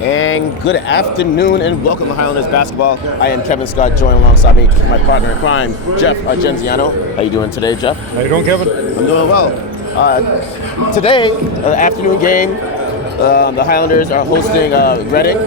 And good afternoon and welcome to Highlanders basketball. I am Kevin Scott, joined alongside me, my partner in crime, Jeff Argenziano. How you doing today, Jeff? How you doing, Kevin? I'm doing well. Today, afternoon game. The Highlanders are hosting Reading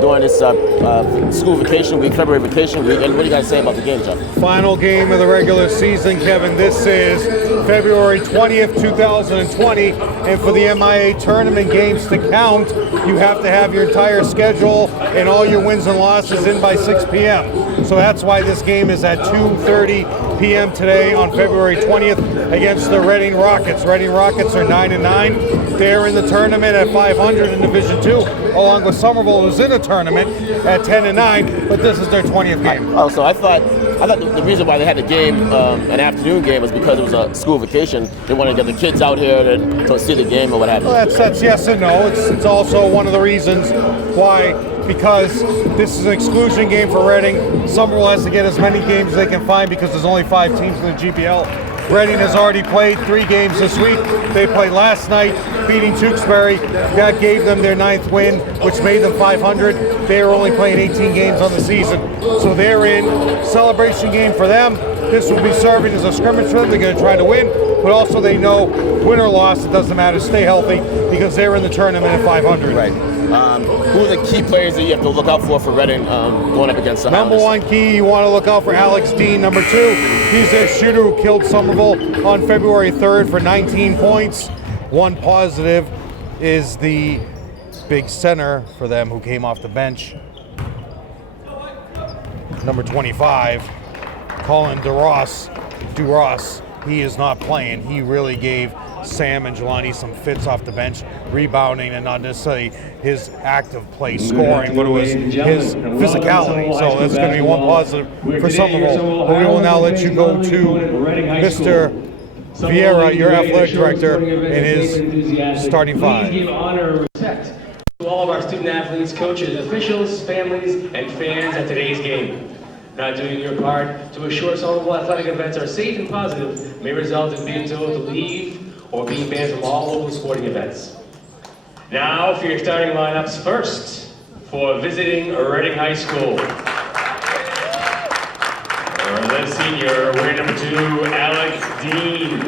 during this school vacation week, February vacation week. And what do you guys say about the game, Jeff? Final game of the regular season, Kevin. This is February 20th, 2020. And for the MIA tournament games to count, you have to have your entire schedule and all your wins and losses in by 6 p.m. So that's why this game is at 2:30 p.m. today on February 20th against the Reading Rockets. Reading Rockets are 9-9. They're in the tournament at 500 in Division II, along with Somerville, who's in the tournament at 10-9. But this is their 20th game. Oh, so I thought the reason why they had the game, an afternoon game, was because it was a school vacation. They wanted to get the kids out here to see the game or what have you. Well, that's yes and no. It's also one of the reasons why, because this is an exclusion game for Reading. Somerville has to get as many games as they can find because there's only 5 teams in the GPL. Reading has already played 3 games this week. They played last night, beating Tewksbury. That gave them their 9th win, which made them 500. They are only playing 18 games on the season. So they're in celebration game for them. This will be serving as a scrimmage for them. They're going to try to win, but also they know win or loss, it doesn't matter. Stay healthy because they're in the tournament at 500. Right. Who are the key players that you have to look out for Reading going up against the Highlanders? Number 1 key, you want to look out for Alex Dean. Number 2, he's their shooter who killed Somerville on February 3rd for 19 points. One positive is the big center for them who came off the bench. Number 25, Colin Duras. He is not playing. He really gave Sam and Jelani some fits off the bench, rebounding, and not necessarily his active play scoring, but it was his physicality. So that's going to be one positive for Somerville. But we will now let you go to Mr. Vieira, your athletic director, and his starting 5. Give honor and respect to all of our student athletes, coaches, officials, families, and fans at today's game. Not doing your part to assure Somerville athletic events are safe and positive may result in being told to leave or being banned from all local sporting events. Now for your starting lineups. First, for visiting Reading High School. The senior, wearing number 2, Alex Dean.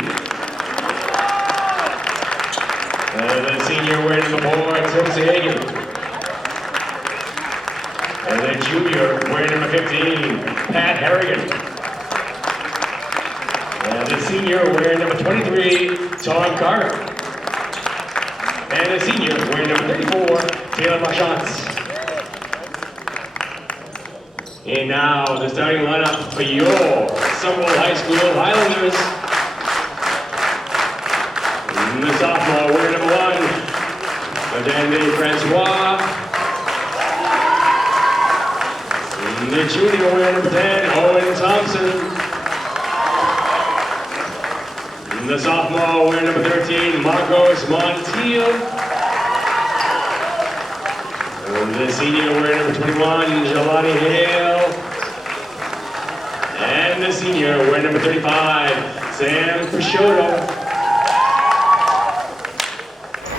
The senior, wearing number 4, Tim Sagan. And the junior, wearing number 15, Pat Harrigan. And the senior, wearing number 23, Tom Carter. And the senior, wearing number 34, Taylor Marchant. And now, the starting lineup for your Somerville High School Highlanders. And the sophomore, wearing number 1, Madame Francois. The junior, wearing number 10, Owen Thompson. The sophomore, wearing number 13, Marcos Montiel. The senior, wearing number 21, Jelani Hale. And the senior, wearing number 35, Sam Picciotto.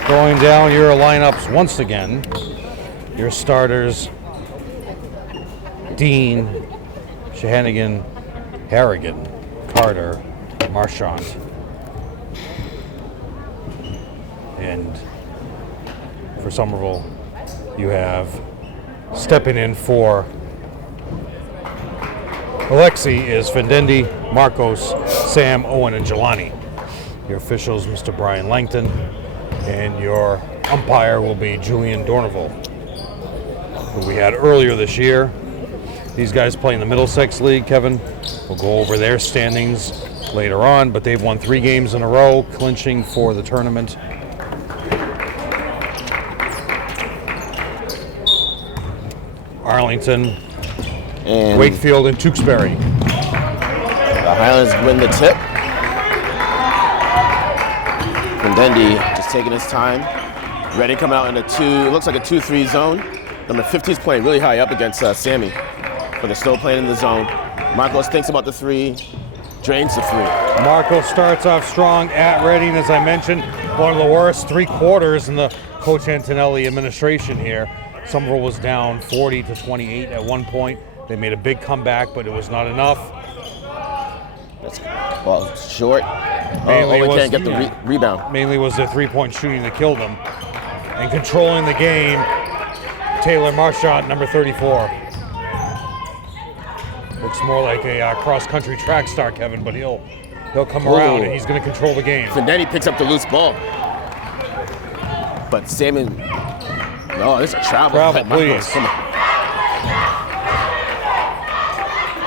Going down your lineups once again. Your starters: Dean, Shahanigan, Harrigan, Carter, Marchant. And for Somerville, you have stepping in for Alexi is Fendendi, Marcos, Sam, Owen, and Jelani. Your officials, Mr. Brian Langton, and your umpire will be Julian Dorneville, who we had earlier this year. These guys play in the Middlesex League, Kevin. We'll go over their standings later on, but they've won 3 games in a row, clinching for the tournament. Arlington, and Wakefield, and Tewksbury. The Highlanders win the tip. Condendi just taking his time. Reading coming out in it looks like a 2-3 zone. Number 15 is playing really high up against Sammy, but they're still playing in the zone. Marcos thinks about the 3, drains the 3. Marcos starts off strong at Reading, as I mentioned. One of the worst 3 quarters in the Coach Antonelli administration here. Somerville was down 40-28 at one point. They made a big comeback, but it was not enough. Well, short. Mainly Owen was, can't get the rebound. Mainly was the three-point shooting that killed them. And controlling the game, Taylor Marchant, number 34. Looks more like a cross-country track star, Kevin, but he'll come around and he's going to control the game. And then he picks up the loose ball. But Salmon, no, this is a travel. Travel, please. Come on.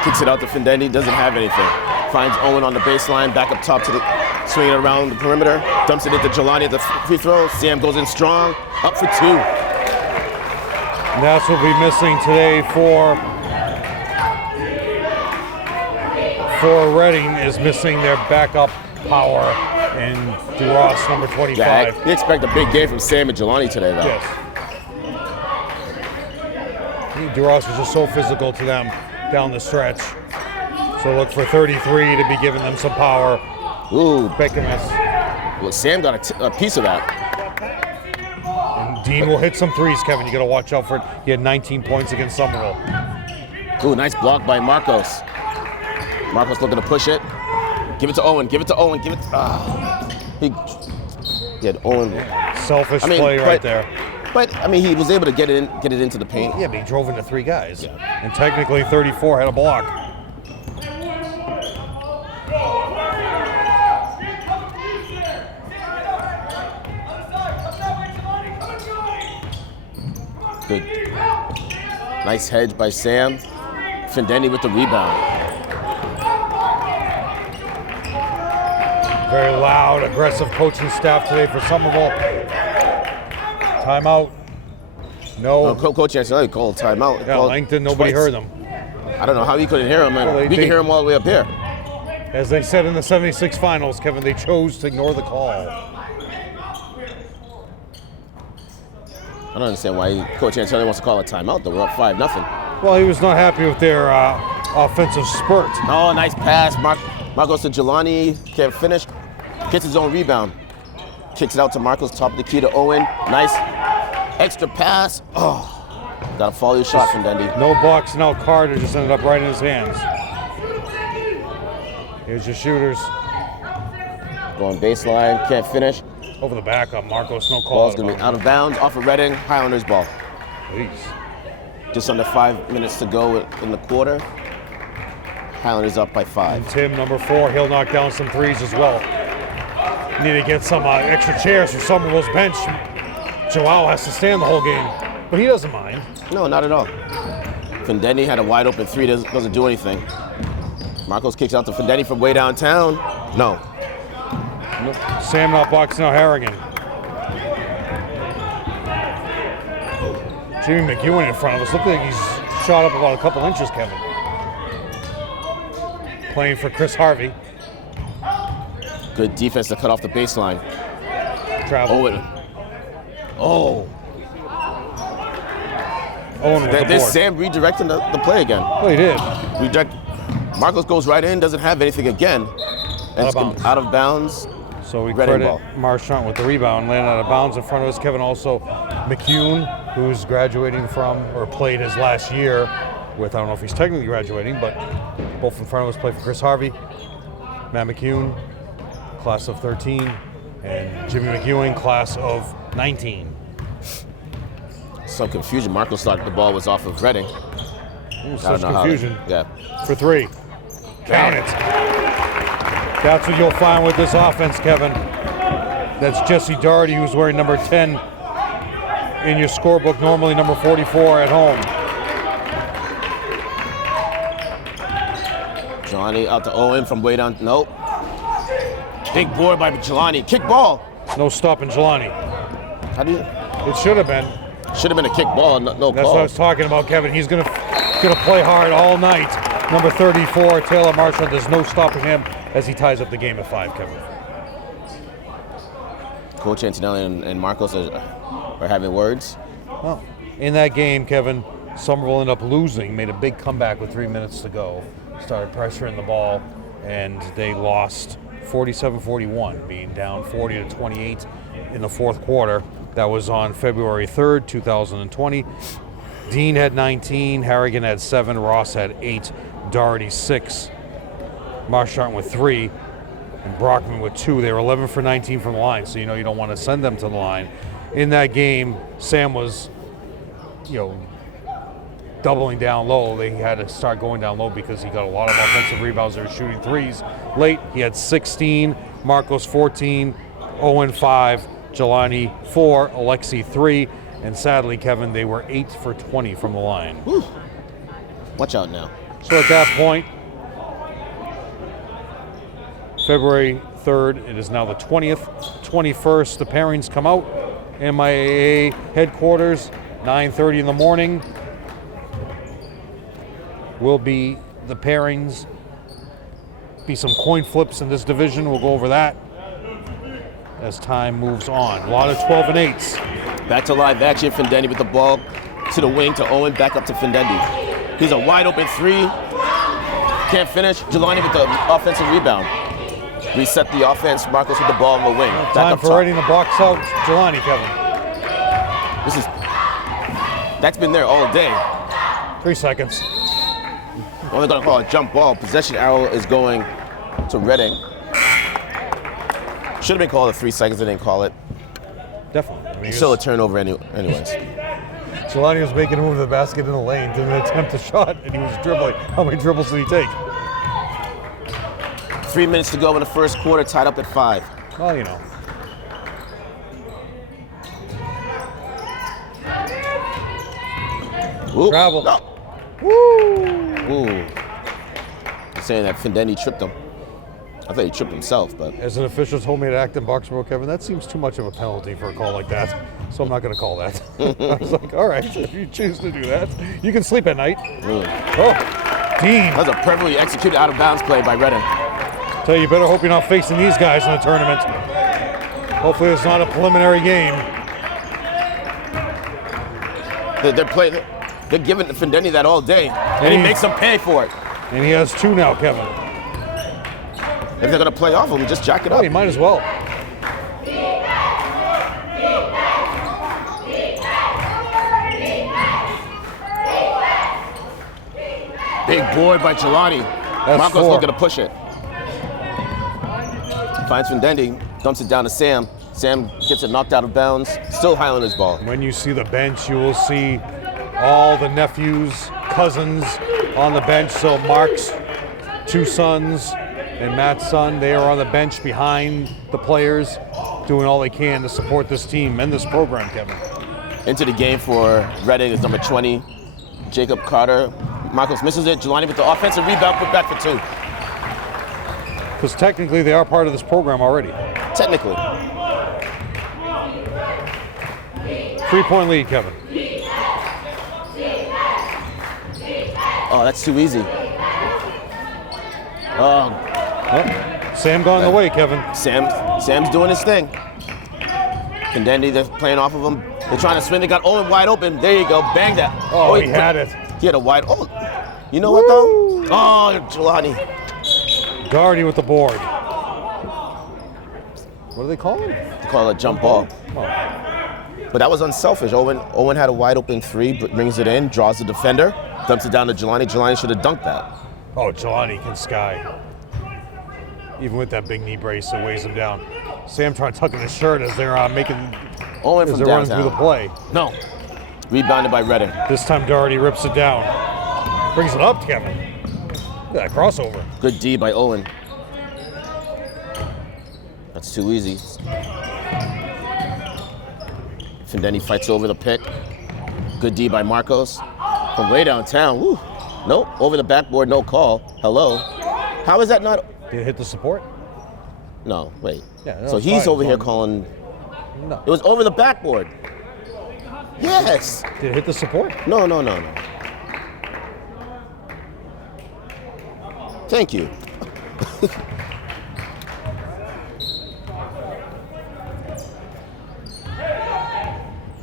Kicks it out to Findendi, doesn't have anything. Finds Owen on the baseline, back up top to the, swinging it around the perimeter, dumps it into Jelani at the free throw. Sam goes in strong, up for 2. And that's what we'll be missing today for Reading, is missing their backup power in Duras, number 25. Yeah, you expect a big game from Sam and Jelani today, though. Yes. Duras was just so physical to them down the stretch. So look for 33 to be giving them some power. Ooh. Beckhamus. Well, Sam got a piece of that. And Dean will hit some threes, Kevin. You got to watch out for it. He had 19 points against Somerville. Ooh, nice block by Marcos. Marcos looking to push it. Give it to Owen. Give it to Owen. Give it. He had Owen. Selfish play right there. But I mean, he was able to get it into the paint. Yeah, but he drove into 3 guys. Yeah. And technically 34 had a block. Good. Nice hedge by Sam. Findendi with the rebound. Very loud, aggressive coaching staff today for Somerville. Timeout. No. Coach Antonelli called timeout. Yeah, Langton, nobody heard them. I don't know how he couldn't hear him. We can hear him all the way up here. As they said in the 76 finals, Kevin, they chose to ignore the call. I don't understand why Coach Antonelli wants to call a timeout, though. We're up 5-0. Well, he was not happy with their offensive spurt. Oh, nice pass. Marcos to Jelani, can't finish. Gets his own rebound. Kicks it out to Marcos, top of the key to Owen. Nice extra pass. Oh, got a follow shot from Dundee. No boxing out. Carter just ended up right in his hands. Here's your shooters. Going baseline, can't finish. Over the back of Marcos, no call. Ball's gonna be out of bounds, off of Reading, Highlanders ball. Please. Just under 5 minutes to go in the quarter. Highlanders up by 5. And Tim, number 4, he'll knock down some threes as well. Need to get some extra chairs for Somerville's bench. Joao has to stand the whole game, but he doesn't mind. No, not at all. Findendi had a wide open 3, doesn't do anything. Marcos kicks out to Findendi from way downtown. No. Sam not boxing out Harrigan. Jimmy McEwen in front of us. Looked like he's shot up about a couple inches, Kevin. Playing for Chris Harvey. Good defense to cut off the baseline. Travel. Owen with the board. Sam redirecting the play again. Oh, he did. Marcos goes right in, doesn't have anything again. And out of bounds. So we credit Marchant with the rebound, landed out of bounds in front of us. Kevin, also McEwen, who's graduating from, or played his last year with, I don't know if he's technically graduating, but both in front of us play for Chris Harvey. Matt McEwen, class of 13, and Jimmy McEwen, class of 19. Some confusion. Marcos thought the ball was off of Reading. Such confusion. Yeah. For 3. Count it. That's what you'll find with this offense, Kevin. That's Jesse Doherty, who's wearing number 10 in your scorebook, normally number 44 at home. Jelani out to Owen from way down. Nope. Big board by Jelani. Kick ball. No stopping Jelani. How do you? It should have been. Should have been a kick ball. No call. That's what I was talking about, Kevin. He's gonna play hard all night. Number 34, Taylor Marchant. There's no stopping him as he ties up the game at 5, Kevin. Coach Antonelli and Marcos are having words. Well, in that game, Kevin, Somerville ended up losing, made a big comeback with 3 minutes to go, started pressuring the ball, and they lost 47-41, being down 40-28 in the fourth quarter. That was on February 3rd, 2020. Dean had 19, Harrigan had 7, Ross had 8, Doherty 6, Marchant with 3, and Brockman with 2. They were 11 for 19 from the line, so you don't want to send them to the line. In that game, Sam was, doubling down low. They had to start going down low because he got a lot of offensive rebounds. They were shooting threes late. He had 16, Marcos 14, Owen 5, Jelani 4, Alexi 3, and sadly, Kevin, they were 8 for 20 from the line. Whew. Watch out now. So at that point, February 3rd, it is now the 20th, 21st, the pairings come out. MIAA headquarters, 9:30 in the morning. Will be the pairings. Be some coin flips in this division. We'll go over that as time moves on. A lot of 12 and 8s. Back to live action. Findendi with the ball to the wing to Owen. Back up to Findendi. He's a wide open 3. Can't finish. Jelani with the offensive rebound. Reset the offense. Marcos with the ball in the wing. Time for Reading to box out Jelani, Kevin. That's been there all day. 3 seconds. Well, they're going to call a jump ball. Possession arrow is going to Reading. Should have been called at 3 seconds. They didn't call it. Definitely. Still a turnover anyways. Jelani was making a move to the basket in the lane, didn't attempt a shot, and he was dribbling. How many dribbles did he take? 3 minutes to go in the first quarter, tied up at 5. Well, Ooh, Travel. No. Woo! Ooh. I'm saying that Findendi tripped him. I thought he tripped himself, but. As an official told me to act in Boxborough, Kevin, that seems too much of a penalty for a call like that. So I'm not going to call that. I was like, all right, if you choose to do that, you can sleep at night. Oh, Dean. That was a perfectly executed out of bounds play by Reading. Tell you better hope you're not facing these guys in the tournament. Hopefully it's not a preliminary game. They're giving Findendi that all day, and he makes them pay for it. And he has 2 now, Kevin. If they're going to play off him, just jack it up. He might as well. Big board by Jelani. Marco's 4. looking to push it. Finds Findendi, dumps it down to Sam. Sam gets it knocked out of bounds. Still Highlanders ball. When you see the bench, you will see all the nephews, cousins on the bench. So Mark's 2 sons and Matt's son, they are on the bench behind the players, doing all they can to support this team and this program, Kevin. Into the game for Reading is number 20, Jacob Carter. Marcos misses it. Jelani with the offensive rebound, put back for 2. Because technically they are part of this program already. Technically. 3-point lead, Kevin. Oh, that's too easy. Sam gone the way, Kevin. Sam's doing his thing. Findendi, they're playing off of him. They're trying to swing. They got Owen wide open. There you go. Bang that. Oh, he had it. He had a wide. Oh, you know what though? Oh, Jelani. Doherty with the board. What do they call it? They call it a jump ball. But that was unselfish. Owen had a wide open 3, brings it in, draws the defender, dumps it down to Jelani. Jelani should have dunked that. Oh, Jelani can sky. Even with that big knee brace, it weighs him down. Sam trying to tuck in his shirt as they're making. Owen as from they're running downtown. through the play. No. Rebounded by Reading. This time Doherty rips it down. Brings it up, Kevin. Look at that crossover. Good D by Owen. That's too easy. Findendi fights over the pick. Good D by Marcos. From way downtown. Woo. Nope. Over the backboard, no call. Hello. How is that not? Did it hit the support? No, wait. Yeah, no, so it's he's fine. over here calling. No. It was over the backboard. Yes. Did it hit the support? No. Thank you.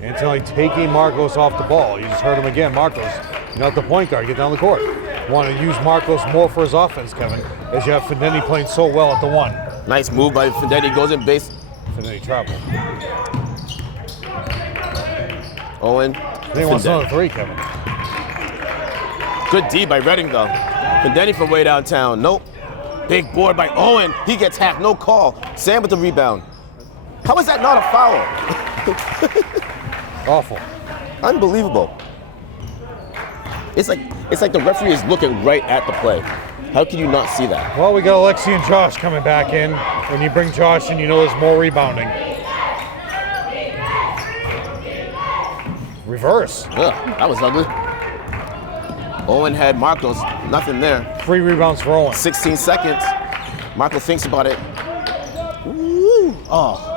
Antonelli taking Marcos off the ball. You just heard him again. Marcos, you're not the point guard. Get down the court. You want to use Marcos more for his offense, Kevin, as you have Findendi playing so well at the 1. Nice move by Findendi. Goes in base. Findendi travel. Owen. He wants another three, Kevin. Good D by Redding, though. Pendenny from way downtown. Nope. Big board by Owen. He gets hacked. No call. Sam with the rebound. How is that not a foul? Awful. Unbelievable. It's like the referee is looking right at the play. How can you not see that? Well, we got Alexi and Josh coming back in. When you bring Josh in, you know there's more rebounding. Reverse. Ugh, that was ugly. Owen had Marcos, nothing there. 3 rebounds for Owen. 16 seconds. Marco thinks about it. Woo! Oh.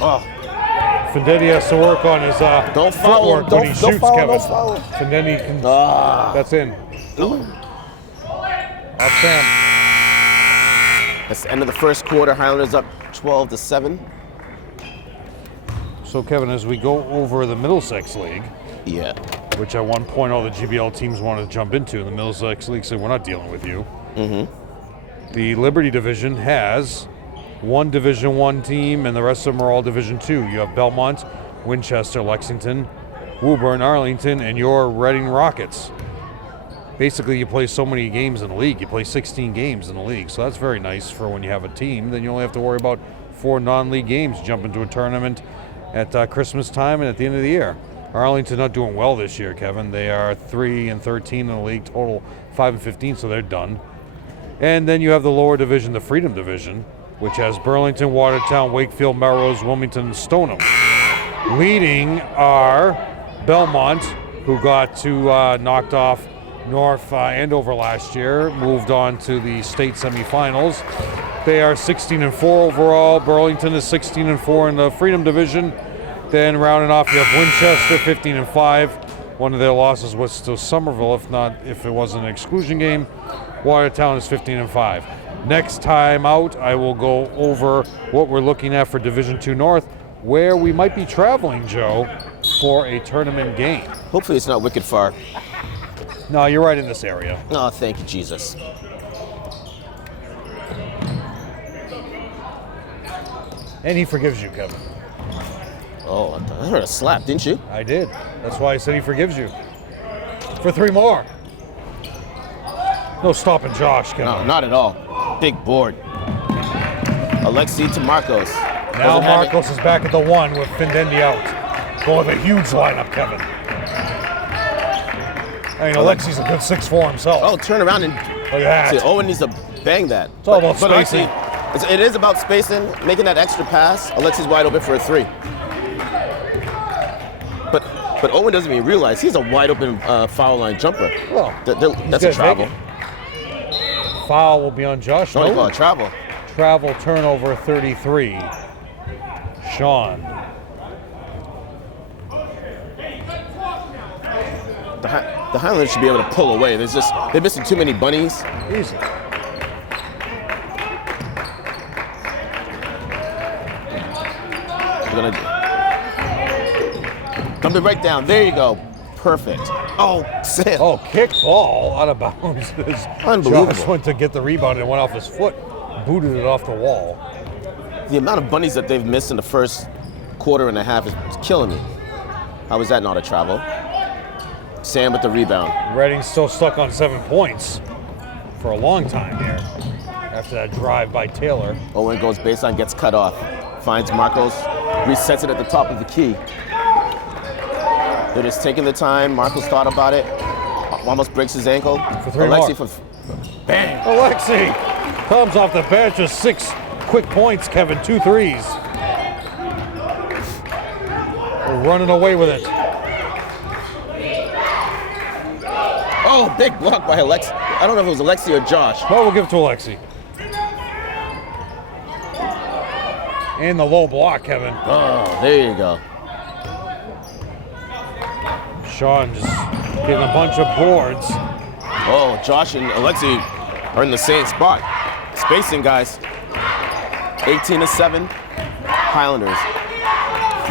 Oh. Findetti has to work on his Don't foul him. footwork when he shoots, foul, Kevin. don't foul. Findetti can. That's in. Ooh. Up Sam. That's the end of the first quarter. Highlanders up 12-7. So, Kevin, as we go over the Middlesex League, Yeah. which at one point all the GBL teams wanted to jump into, the Middlesex League said, we're not dealing with you. The Liberty Division has one Division I team, and the rest of them are all Division II. You have Belmont, Winchester, Lexington, Woburn, Arlington, and your Reading Rockets. Basically, you play so many games in the league. You play 16 games in the league, so that's very nice for when you have a team. Then you only have to worry about 4 non-league games, jump into a tournament at Christmas time and at the end of the year. Arlington not doing well this year, Kevin. They are 3-13 in the league, total 5-15, so they're done. And then you have the lower division, the Freedom Division, which has Burlington, Watertown, Wakefield, Melrose, Wilmington, and Stoneham. Leading are Belmont, who got to knocked off North Andover last year, moved on to the state semifinals. They are 16-4 overall. Burlington is 16-4 in the Freedom Division. Then rounding off, you have Winchester, 15-5. One of their losses was to Somerville, if it wasn't an exclusion game. Watertown is 15-5. Next time out, I will go over what we're looking at for Division II North, where we might be traveling, Joe, for a tournament game. Hopefully it's not wicked far. No, you're right in this area. Oh, thank you, Jesus. And he forgives you, Kevin. Oh, I heard a slap, didn't you? I did. That's why I said he forgives you. For 3 more. No stopping Josh, Kevin. No, not at all. Big board. Alexi to Marcos. Now Marcos is back at the 1 with Findendi out. Going with a huge lineup, Kevin. I mean, Alexi's a good 6'4" himself. Oh, turn around and Look at see, that. Owen needs to bang that. It's all about But spacing. actually, it is about spacing, making that extra pass. Alexi's wide open for a 3. But Owen doesn't even realize he's a wide open foul line jumper. Well, That's a travel. Foul will be on Josh. No, you call it travel. Travel turnover 33. Sean. The Highlanders should be able to pull away. They're missing too many bunnies. Easy. They're gonna dump it right down. There you go. Perfect. Oh, Sam. Oh, kick ball out of bounds. Unbelievable. Josh went to get the rebound and went off his foot, booted it off the wall. The amount of bunnies that they've missed in the first quarter and a half is killing me. How is that not a travel? Sam with the rebound. Reading's still stuck on 7 points for a long time here after that drive by Taylor. Owen goes baseline, gets cut off. Finds Marcos, resets it at the top of the key. They're just taking the time. Marcos thought about it. Almost breaks his ankle. For 3 Alexi more. bang. Alexi comes off the bench with 6 quick points, Kevin, 2 threes. We're running away with it. Oh, big block by Alexi. I don't know if it was Alexi or Josh. Well, we'll give it to Alexi. And the low block, Kevin. Oh, there you go. Sean just getting a bunch of boards. Oh, Josh and Alexi are in the same spot. Spacing, guys. 18-7. Highlanders.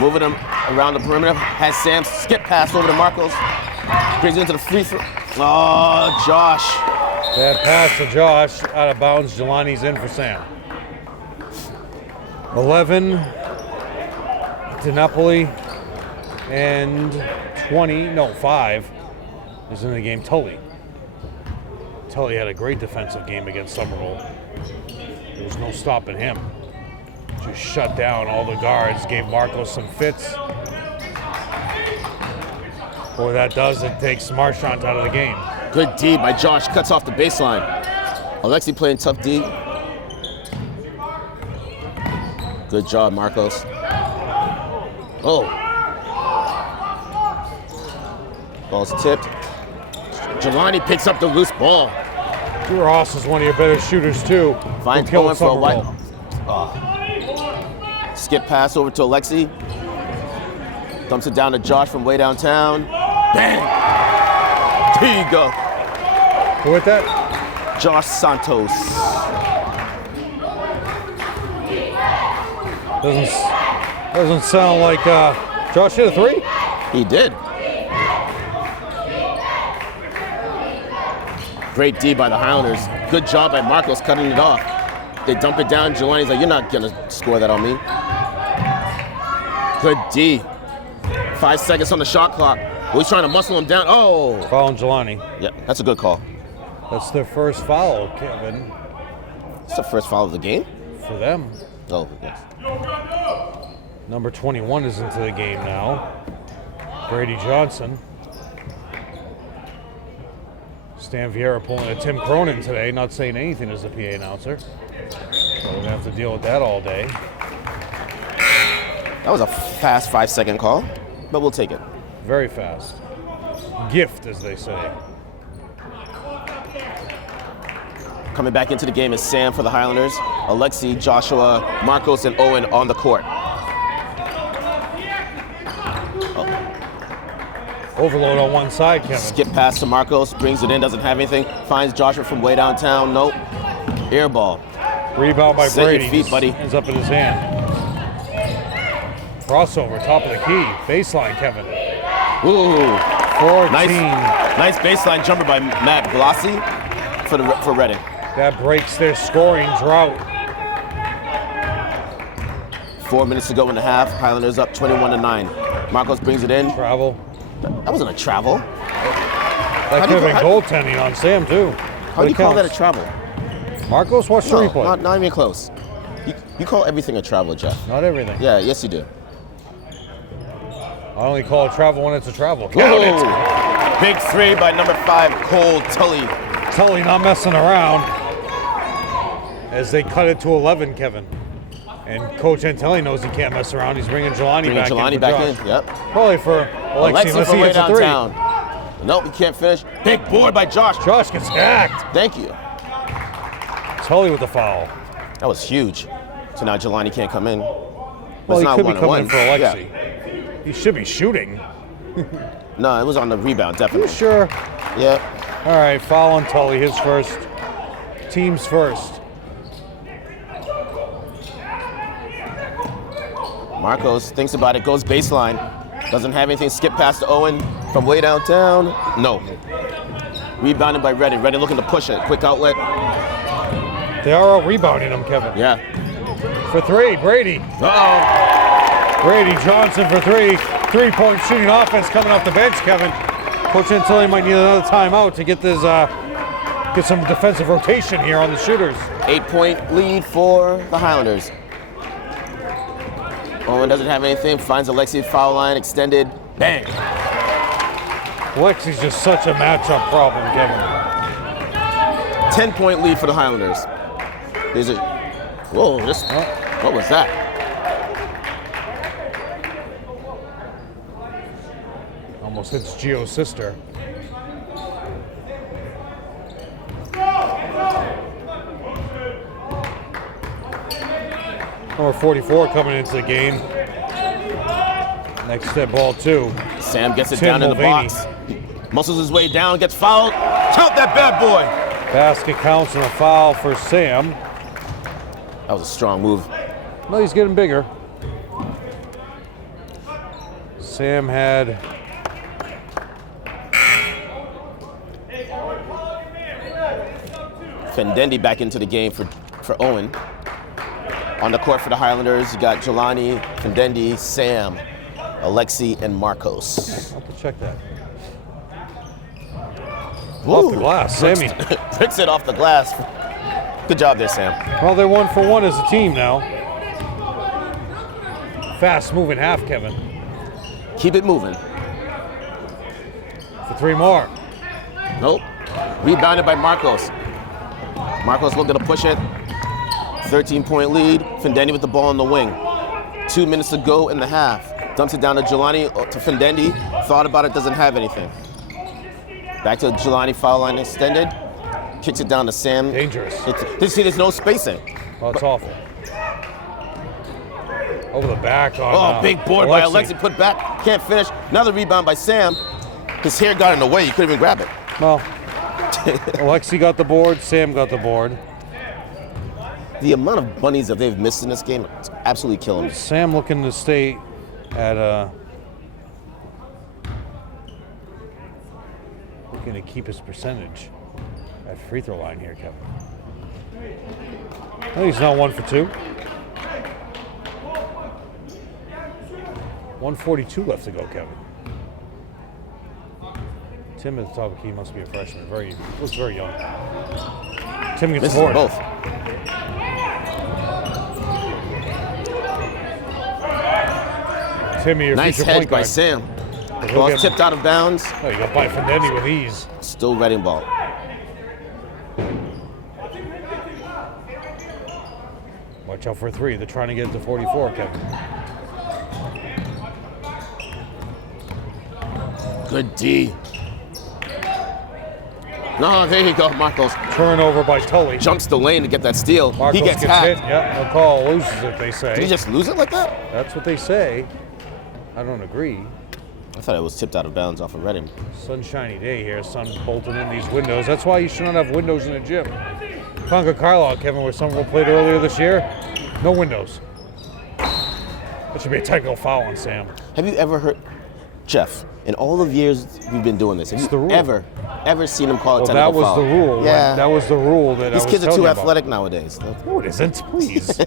Moving them around the perimeter. Has Sam skip pass over to Marcos. Brings it into the free throw. Oh, Josh. Bad pass to Josh. Out of bounds. Jelani's in for Sam. 11 to Napoli. And 5 is in the game. Tully had a great defensive game against Somerville. There was no stopping him. Just shut down all the guards, gave Marcos some fits. Boy, that does, it takes Marchant out of the game. Good D by Josh, cuts off the baseline. Alexi playing tough D. Good job, Marcos. Oh. Ball's tipped. Jelani picks up the loose ball. Ross is one of your better shooters too. Finds Owen for a white. Skip pass over to Alexi. Dumps it down to Josh from way downtown. Bang! There you go. Who with that? Josh Santos. Doesn't sound like Josh hit a 3? He did. Great D by the Highlanders. Good job by Marcos cutting it off. They dump it down. Jelani's like, you're not going to score that on me. Good D. 5 seconds on the shot clock. Oh, he's trying to muscle him down. Oh. Foul on Jelani. Yeah, that's a good call. That's their first foul, Kevin. It's the first foul of the game? For them. Oh, yes. Number 21 is into the game now. Brady Johnson. Stan Vieira pulling a Tim Cronin today, not saying anything as the PA announcer. So we're going to have to deal with that all day. That was a fast 5-second call, but we'll take it. Very fast. Gift, as they say. Coming back into the game is Sam for the Highlanders. Alexi, Joshua, Marcos, and Owen on the court. Overload on one side, Kevin. Skip pass to Marcos, brings it in, doesn't have anything. Finds Joshua from way downtown, nope. Air ball. Rebound by Set Brady. your feet, buddy. Ends up in his hand. Crossover, top of the key. Baseline, Kevin. Ooh. 14. Nice baseline jumper by Matt Blasi for Reading. That breaks their scoring drought. 4 minutes to go in the half. Highlanders up 21-9. Marcos brings it in. Travel. That wasn't a travel. That could have been goaltending on Sam, too. How do you call that a travel? Marcos, watch the replay. Not even close. You call everything a travel, Jeff. Not everything. Yeah, yes you do. I only call it travel when it's a travel. Count it. Big 3 by number 5, Cole Tully. Tully not messing around as they cut it to 11, Kevin. And Coach Antelli knows he can't mess around. He's bringing Jelani back in. Yep. Probably for Alexi unless he hits a 3. Nope, he can't finish. Big board by Josh. Josh gets hacked. Thank you. Tully with the foul. That was huge. So now Jelani can't come in. Well, he could be coming in for Alexi. Yeah. He should be shooting. No, it was on the rebound, definitely. You sure? Yeah. All right, foul on Tully, his first. Team's first. Marcos thinks about it, goes baseline. Doesn't have anything, skip past to Owen from way downtown. No. Rebounded by Redding. Redding looking to push it. Quick outlet. They are all rebounding him, Kevin. Yeah. For 3, Brady. Uh-oh. Brady Johnson for 3. 3-point shooting offense coming off the bench, Kevin. Coach Antilli might need another timeout to get this, get some defensive rotation here on the shooters. 8-point lead for the Highlanders. Owen doesn't have anything, finds Alexi foul line, extended, bang. Alexi's just such a matchup problem, Kevin. 10-point lead for the Highlanders. There's a, whoa, what was that? Almost hits Gio's sister. Number 44 coming into the game. Next step ball 2. Sam gets it Tim down in the Mulvaney. box. Muscles his way down, gets fouled. Count that bad boy. Basket counts and a foul for Sam. That was a strong move. No, he's getting bigger. Sam had Fendendi back into the game for Owen. On the court for the Highlanders, you got Jelani, Fendendi, Sam. Alexi and Marcos. I'll have to check that. Ooh, Off the glass, Sammy. Tricks it off the glass. Good job there, Sam. Well, they're 1 for 1 as a team now. Fast moving half, Kevin. Keep it moving. For 3 more. Nope. Rebounded by Marcos. Marcos looking to push it. 13-point lead. Findendi with the ball on the wing. 2 minutes to go in the half. Dumps it down to Jelani, to Findendi. Thought about it, doesn't have anything. Back to Jelani, foul line extended. Kicks it down to Sam. Dangerous. There's no spacing. Well, it's awful. Over the back on big board by Alexi, put back. Can't finish. Another rebound by Sam. His hair got in the way. You couldn't even grab it. Well, Alexi got the board. Sam got the board. The amount of bunnies that they've missed in this game, it's absolutely killing me. Sam looking to stay at looking to keep his percentage at free throw line here, Kevin. Oh, he's not 1 for 2. 1:42 left to go, Kevin. Tim at the top of the key must be a freshman. Looks very young. Tim gets Misses the board. both. Timmy, your Nice future hedge point by guard. Sam. He'll Ball get- tipped out of bounds. Oh, you got by Findendi with ease. Still Reading ball. Watch out for a 3. They're trying to get it to 44, Kevin. Good D. No, there you go, Marcos. Turnover by Tully. Jumps the lane to get that steal. Marcos He gets hit. hacked. Yeah, no call. Loses it, they say. Did he just lose it like that? That's what they say. I don't agree. I thought it was tipped out of bounds off of Reading. Sunshiny day here. Sun bolting in these windows. That's why you should not have windows in a gym. Concord Carlisle, Kevin, where Somerville played earlier this year. No windows. That should be a technical foul on Sam. Have you ever heard, Jeff, in all the years we've been doing this, have It's the you rule. ever seen him call a Well, technical that was foul? the rule. Yeah. That was the rule that These I was kids are telling too you about. athletic nowadays. No, it isn't. Please.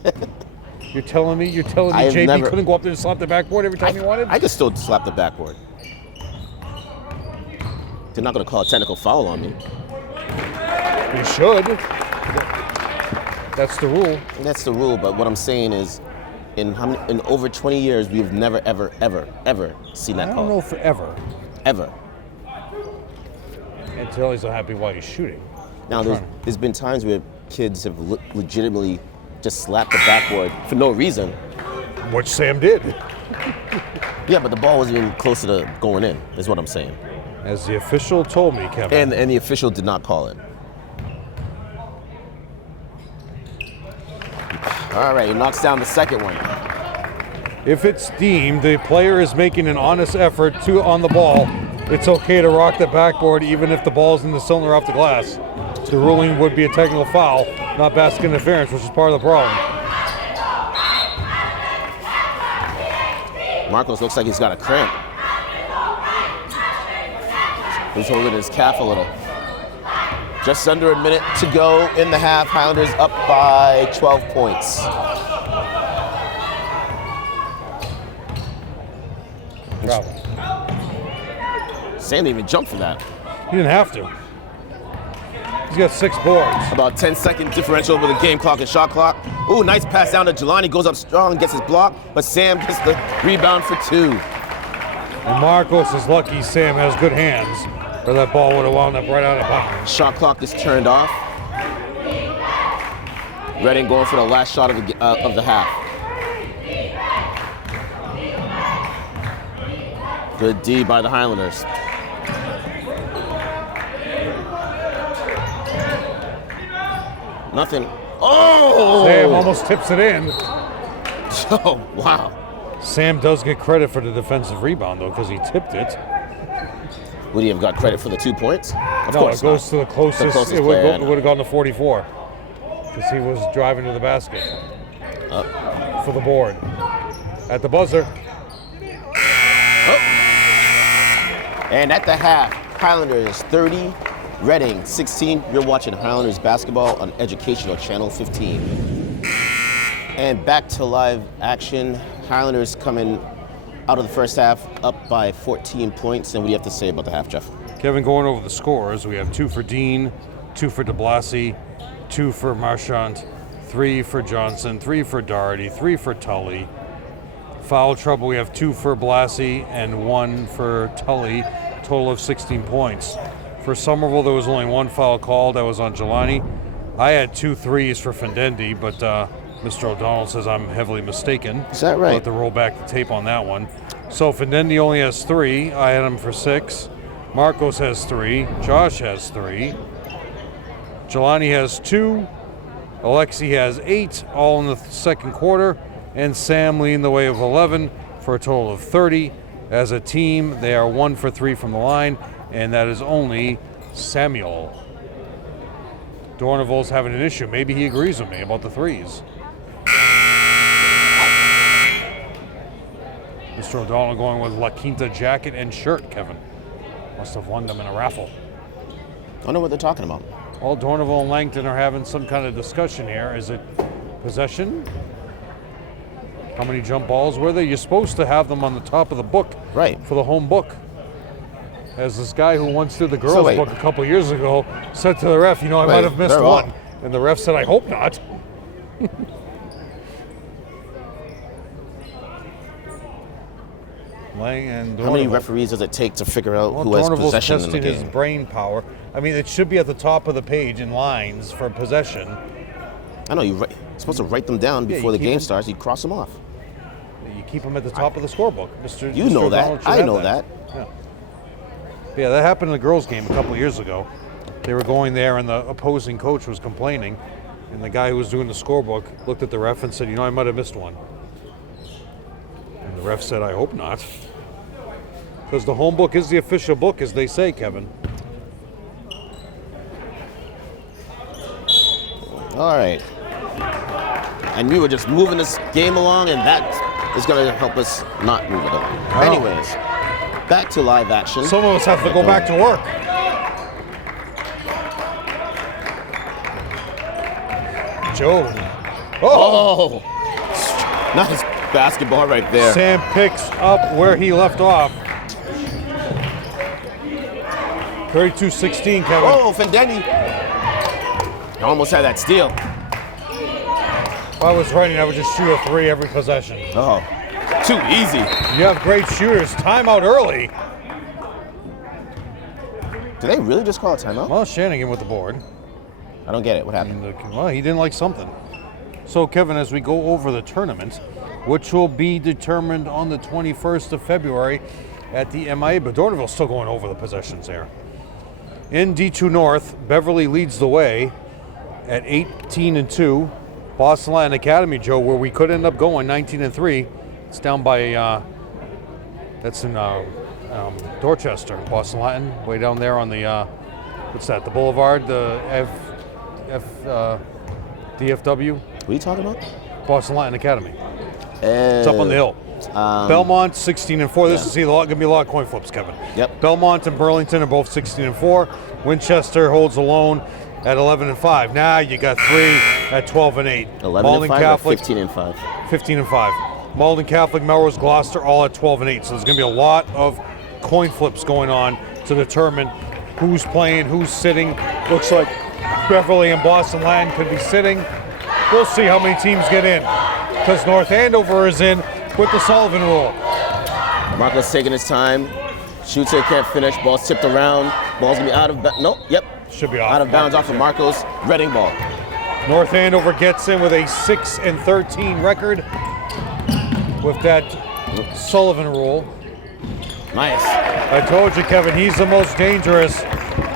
You're telling me I've JP never- couldn't go up there and slap the backboard every time he wanted? I could still slap the backboard. They're not going to call a technical foul on me. You should. That's the rule. That's the rule, but what I'm saying is, in over 20 years, we've never, ever, ever, ever seen that I call. don't know forever. Ever. Until he's unhappy while he's shooting. Now, there's been times where kids have legitimately just slapped the backboard for no reason. Which Sam did. Yeah, but the ball wasn't even closer to going in, is what I'm saying. As the official told me, Kevin. And the official did not call it. All right, he knocks down the second one. If it's deemed the player is making an honest effort on the ball, it's okay to rock the backboard even if the ball's in the cylinder off the glass. The ruling would be a technical foul, not basket interference, which is part of the problem. Marcos looks like he's got a cramp. He's holding his calf a little. Just under a minute to go in the half. Highlanders up by 12 points. Bravo. Sam didn't even jump for that. He didn't have to. He's got 6 boards. About 10-second differential with the game clock and shot clock. Ooh, nice pass down to Jelani. Goes up strong, gets his block, but Sam gets the rebound for 2. And Marcos is lucky Sam has good hands, or that ball would have wound up right out of bounds. Shot clock is turned off. Reading going for the last shot of the half. Good D by the Highlanders. Nothing. Oh! Sam almost tips it in. Oh, wow. Sam does get credit for the defensive rebound, though, because he tipped it. Would he have got credit for the 2 points? Of No, course it goes not. to the closest. closest It would, player, I it would have gone to 44 because he was driving to the basket for the board. At the buzzer. And at the half, Highlanders 30, Reading 16. You're watching Highlanders basketball on Educational Channel 15. And back to live action. Highlanders coming out of the first half, up by 14 points. And what do you have to say about the half, Jeff? Kevin, going over the scores, we have 2 for Dean, 2 for DeBlasi, 2 for Marchant, 3 for Johnson, 3 for Doherty, 3 for Tully. Foul trouble, we have 2 for Blassie and 1 for Tully, total of 16 points. For Somerville, there was only 1 foul called, that was on Jelani. I had 2 threes for Fendendi, but Mr. O'Donnell says I'm heavily mistaken. Is that right? I'll have to roll back the tape on that one. So Fendendi only has 3, I had him for 6. Marcos has 3, Josh has 3. Jelani has 2, Alexi has 8, all in the second quarter, and Sam leading the way of 11 for a total of 30. As a team, they are 1 for 3 from the line, and that is only Samuel. Dorneville's having an issue. Maybe he agrees with me about the threes. Mr. O'Donnell going with La Quinta jacket and shirt, Kevin. Must have won them in a raffle. I don't know what they're talking about. Well, Dorneville and Langton are having some kind of discussion here. Is it possession? How many jump balls were there? You're supposed to have them on the top of the book, Right. for the home book. As this guy who once did the girls' book a couple years ago said to the ref, I might have missed one. And the ref said, I hope not. How many referees does it take to figure out who has Dorneville's possession in the testing game? his brain power. I mean, it should be at the top of the page in lines for possession. I know, you're supposed to write them down before the game them. starts. You cross them off. You keep them at the top of the scorebook. You know that. I know that. Yeah, that happened in the girls' game a couple of years ago. They were going there, and the opposing coach was complaining, and the guy who was doing the scorebook looked at the ref and said, I might have missed one. And the ref said, I hope not. Because the home book is the official book, as they say, Kevin. All right. And we were just moving this game along, and that is going to help us not move it along. Anyways, back to live action. Some of us have to go back to work. Joe. Oh! Nice basketball right there. Sam picks up where he left off. 32-16, Kevin. Oh, Fendendi. Almost had that steal. If I was running, I would just shoot a 3 every possession. Oh, too easy. You have great shooters. Timeout early. Did they really just call a timeout? Well, Shanahan with the board. I don't get it. What happened? Well, he didn't like something. So, Kevin, as we go over the tournament, which will be determined on the 21st of February at the MIA, but Dorneville's still going over the possessions there. In D2 North, Beverly leads the way at 18-2. Boston Latin Academy, Joe, where we could end up going 19-3. It's down by, that's in Dorchester, Boston Latin, way down there on the, what's that, the Boulevard, the DFW? What are you talking about? Boston Latin Academy. It's up on the hill. Belmont 16-4. This is going to be a lot of coin flips, Kevin. Yep. Belmont and Burlington are both 16-4. Winchester holds alone at 11-5. Now you got 3 at 12-8. 11-5 or 15-5? 15-5. Malden Catholic, Melrose, Gloucester, all at 12-8. So there's going to be a lot of coin flips going on to determine who's playing, who's sitting. Looks like Beverly and Boston Latin could be sitting. We'll see how many teams get in, because North Andover is in with the Sullivan rule. Marco's taking his time. Shoots it, can't finish. Ball's tipped around. Ball's gonna be out of nope. Yep. Should be off. Out of bounds off of Marcos. Reading ball. North Andover gets in with a 6-13 record with that Sullivan rule. Nice. I told you, Kevin, he's the most dangerous.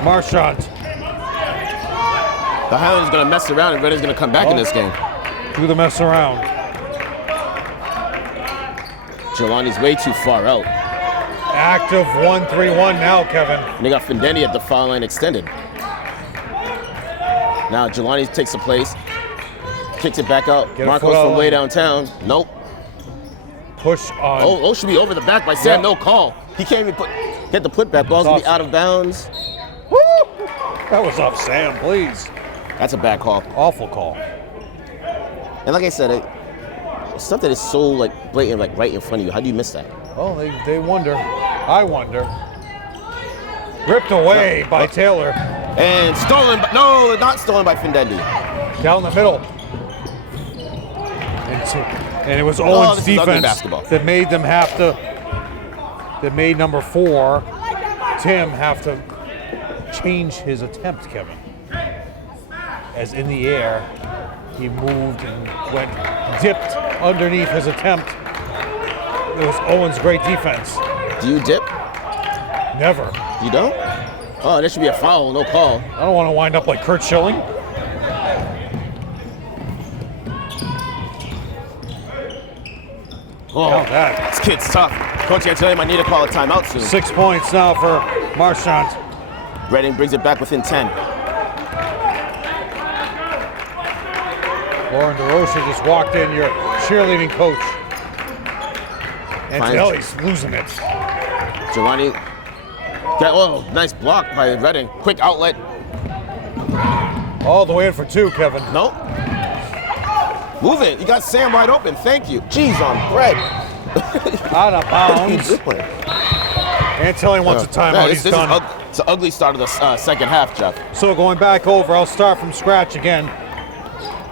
Marchant. The Highlanders gonna mess around and Reading's gonna come back in this game. Do the mess around. Jelani's way too far out. Active 1-3-1 now, Kevin. And they got Fendendi at the foul line extended. Now Jelani takes the place. Kicks it back out. Marcos from way downtown. Nope. Push on. Oh, should be over the back by Sam. Yep. No call. He can't even get the putback. Ball's gonna be out of bounds. Woo! That was off Sam, please. That's a bad call. Awful call. And like I said, stuff that is so like blatant, like right in front of you. How do you miss that? Oh, they wonder. I wonder. Ripped away by Taylor. And stolen, no, not stolen by Findendi. Down the middle. And it was Owen's this is ugly defense basketball. that made them have to, that made number 4, Tim, have to change his attempt, Kevin. As in the air, he moved and dipped underneath his attempt. It was Owen's great defense. Do you dip? Never. You don't? Oh, there should be a foul, no call. I don't want to wind up like Kurt Schilling. Oh, Count that. this kid's tough. Coach, I tell him I need to call a timeout soon. 6 points now for Marchand. Reading brings it back within 10. Lauren DeRocha just walked in, your cheerleading coach. Antonelli's losing it. Giovanni, nice block by Reading. Quick outlet. All the way in for 2, Kevin. Nope. Move it. You got Sam wide open. Thank you. Cheese on bread. Out of bounds. What are you doing? Antonelli wants a timeout. He's done. It's an ugly start of the second half, Jeff. So going back over, I'll start from scratch again.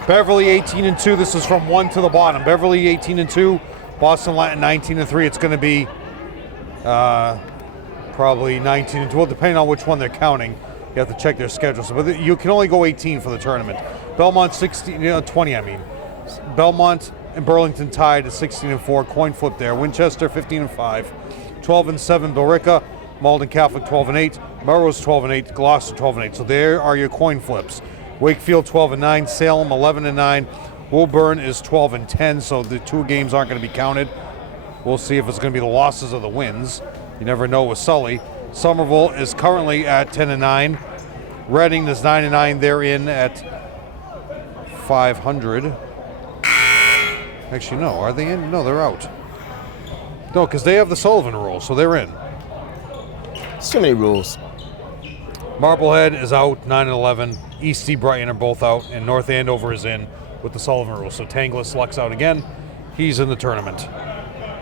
Beverly 18-2. This is from 1 to the bottom. Beverly 18-2. Boston Latin 19-3. It's going to be probably 19-2. Well, depending on which one they're counting. You have to check their schedules. But you can only go 18 for the tournament. Belmont 20, I mean. Belmont and Burlington tied at 16-4. Coin flip there. Winchester 15-5. 12-7. Billerica. Malden Catholic 12-8. Melrose 12-8. Gloucester 12-8. So there are your coin flips. Wakefield 12-9. Salem 11-9. Woburn is 12-10. So the 2 games aren't going to be counted. We'll see if it's going to be the losses or the wins. You never know with Sully. Somerville is currently at 10-9. Reading is 9-9. They're in at 500. Actually, no. Are they in? No, they're out. No, because they have the Sullivan rule, so they're in. It's too many rules. Marblehead is out, 9-11. Eastie, Brighton are both out, and North Andover is in with the Sullivan rule. So Tanglis Luck's out again. He's in the tournament.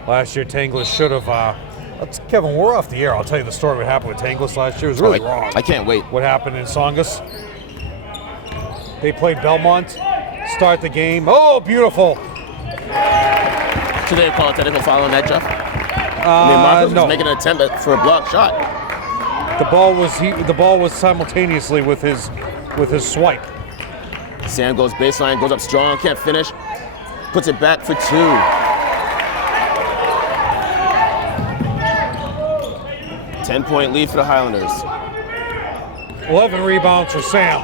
Last year, Tanglis should have. Kevin, we're off the air. I'll tell you the story what happened with Tanglis last year. It was really wrong. I can't wait. What happened in Songus? They played Belmont, start the game. Oh, beautiful. Should they call a technical foul on that, Jeff? Marcus no. was making an attempt for a block shot. The ball was simultaneously with his swipe. Sam goes baseline, goes up strong, can't finish. Puts it back for 2. 10-point lead for the Highlanders. 11 rebounds for Sam.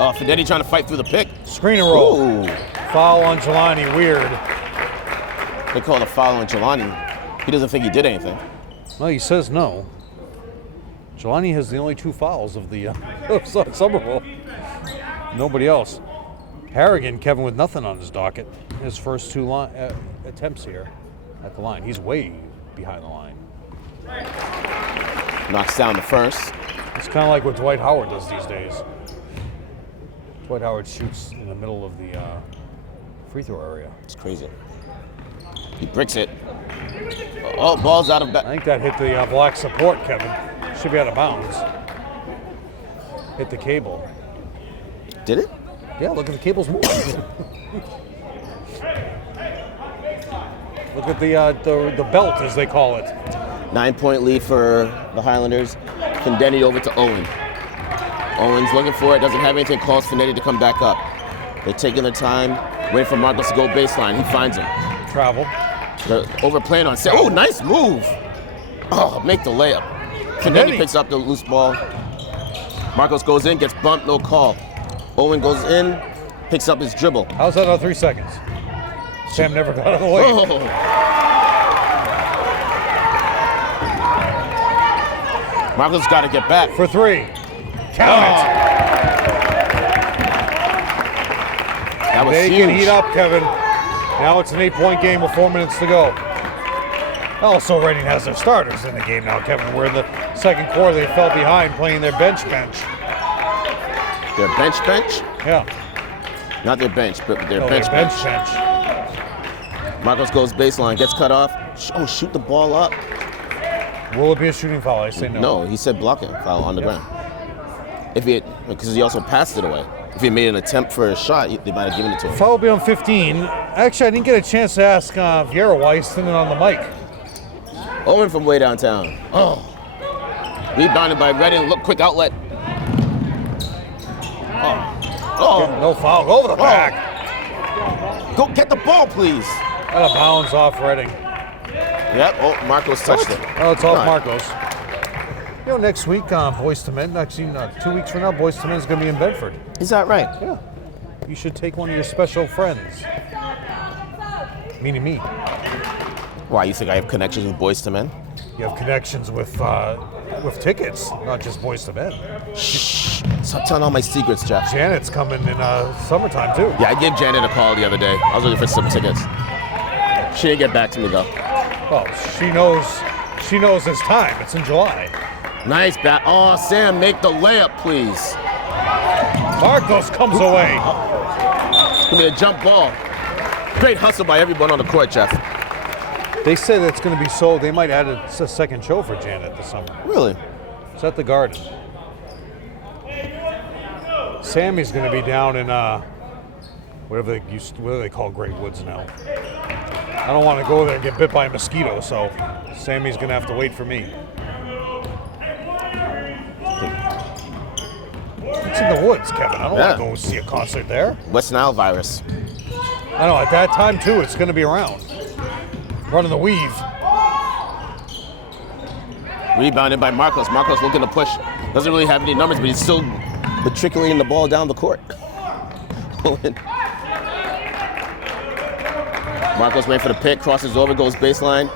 Oh, Fidetti trying to fight through the pick. Screen and roll. Ooh. Foul on Jelani, weird. They call it a foul on Jelani. He doesn't think he did anything. Well, he says no. Jelani has the only 2 fouls of the Somerville. Nobody else. Harrigan, Kevin, with nothing on his docket. His first 2 attempts here at the line. He's way behind the line. Knocks down the first. It's kind of like what Dwight Howard does these days. Dwight Howard shoots in the middle of the free throw area. It's crazy. He bricks it. Oh, ball's out of I think that hit the black support, Kevin. Should be out of bounds. Hit the cable. Did it? Yeah, look at the cables moving. Look at the belt, as they call it. 9-point lead for the Highlanders. Finetti over to Owen. Owen's looking for it, doesn't have anything, calls Finetti to come back up. They're taking their time, waiting for Marcos to go baseline. He finds him. Travel. They're overplaying on Sam. Oh, nice move. Oh, make the layup. Finetti picks up the loose ball. Marcos goes in, gets bumped, no call. Owen goes in, picks up his dribble. How's that on 3 seconds? Sam never got out of the way. Oh. Marcos got to get back. For 3. Count it. That was they huge. can heat up, Kevin. Now it's an 8-point game with 4 minutes to go. Also, Reading has their starters in the game now, Kevin. Where in the second quarter they fell behind playing their bench. Their bench? Yeah. Not their bench, but their No, bench. their bench. Marcos goes baseline, gets cut off. Oh, shoot the ball up. Will it be a shooting foul? I say no. No, he said blocking foul on the ground. If he, because he also passed it away. If he made an attempt for a shot, they might have given it to him. Foul will be on 15. Actually, I didn't get a chance to ask Vieira why he's standing on the mic. Owen from way downtown. Oh. Rebounded by Redding. Look, quick outlet. Oh. No foul. Go over the back. Go get the ball, please. Out of bounds off Redding. Yep. Oh, Marcos touched it. Oh, it's off All right. Marcos. You know, next week, Boys to Men, actually 2 weeks from now, Boys to Men is going to be in Bedford. Is that right? Yeah. You should take one of your special friends. Meaning me. Why, you think I have connections with Boys to Men? You have connections with tickets, not just Boys to Men. Shh. Stop telling all my secrets, Jeff. Janet's coming in summertime, too. Yeah, I gave Janet a call the other day. I was looking for some tickets. She didn't get back to me, though. Well, she knows it's time. It's in July. Nice bat. Oh, Sam, make the layup, please. Marcos comes away. Give me a jump ball. Great hustle by everyone on the court, Jeff. They say that's going to be sold. They might add a second show for Janet this summer. Really? It's at the Garden. Sammy's going to be down in whatever they call Great Woods now. I don't want to go there and get bit by a mosquito, so Sammy's going to have to wait for me. It's in the woods, Kevin. I don't want to go see a concert there. West Nile virus. I know, at that time, too, it's going to be around. Running the weave. Rebounded by Marcos. Marcos looking to push. Doesn't really have any numbers, but he's still matriculating the ball down the court. Marcos waiting for the pick, crosses over, goes baseline.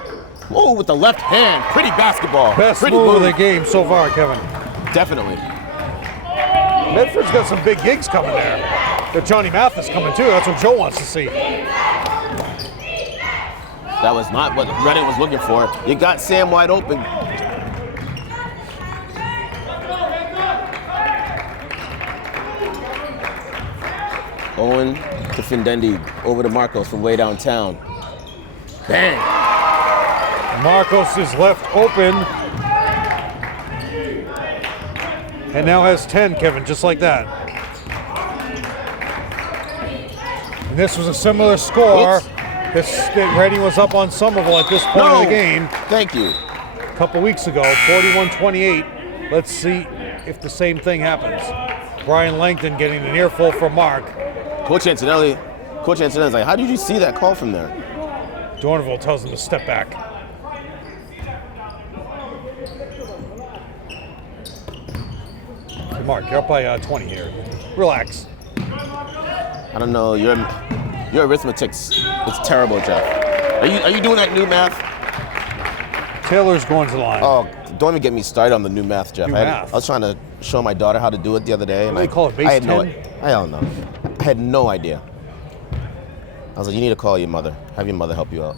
Whoa, with the left hand. Pretty basketball. Best Pretty move of move. the game so far, Kevin. Definitely. Medford's got some big gigs coming there. Got Johnny Mathis coming too. That's what Joe wants to see. That was not what Redding was looking for. You got Sam wide open. Owen to Findendi, over to Marcos from way downtown. Bang! Marcos is left open. And now has 10, Kevin, just like that. And this was a similar score. Reading was up on Somerville at this point of the game. Thank you. A couple weeks ago, 41-28. Let's see if the same thing happens. Brian Langton getting an earful from Mark. Coach Antonelli's like, how did you see that call from there? Dorneville tells him to step back. Hey Mark, you're up by 20 here. Relax. I don't know. Your arithmetic's it's terrible, Jeff. Are you doing that new math? Taylor's going to the line. Oh, don't even get me started on the new math, Jeff. New math. I was trying to show my daughter how to do it the other day. And What do they call it, base I had 10? I don't know. I had no idea. I was like, you need to call your mother. Have your mother help you out.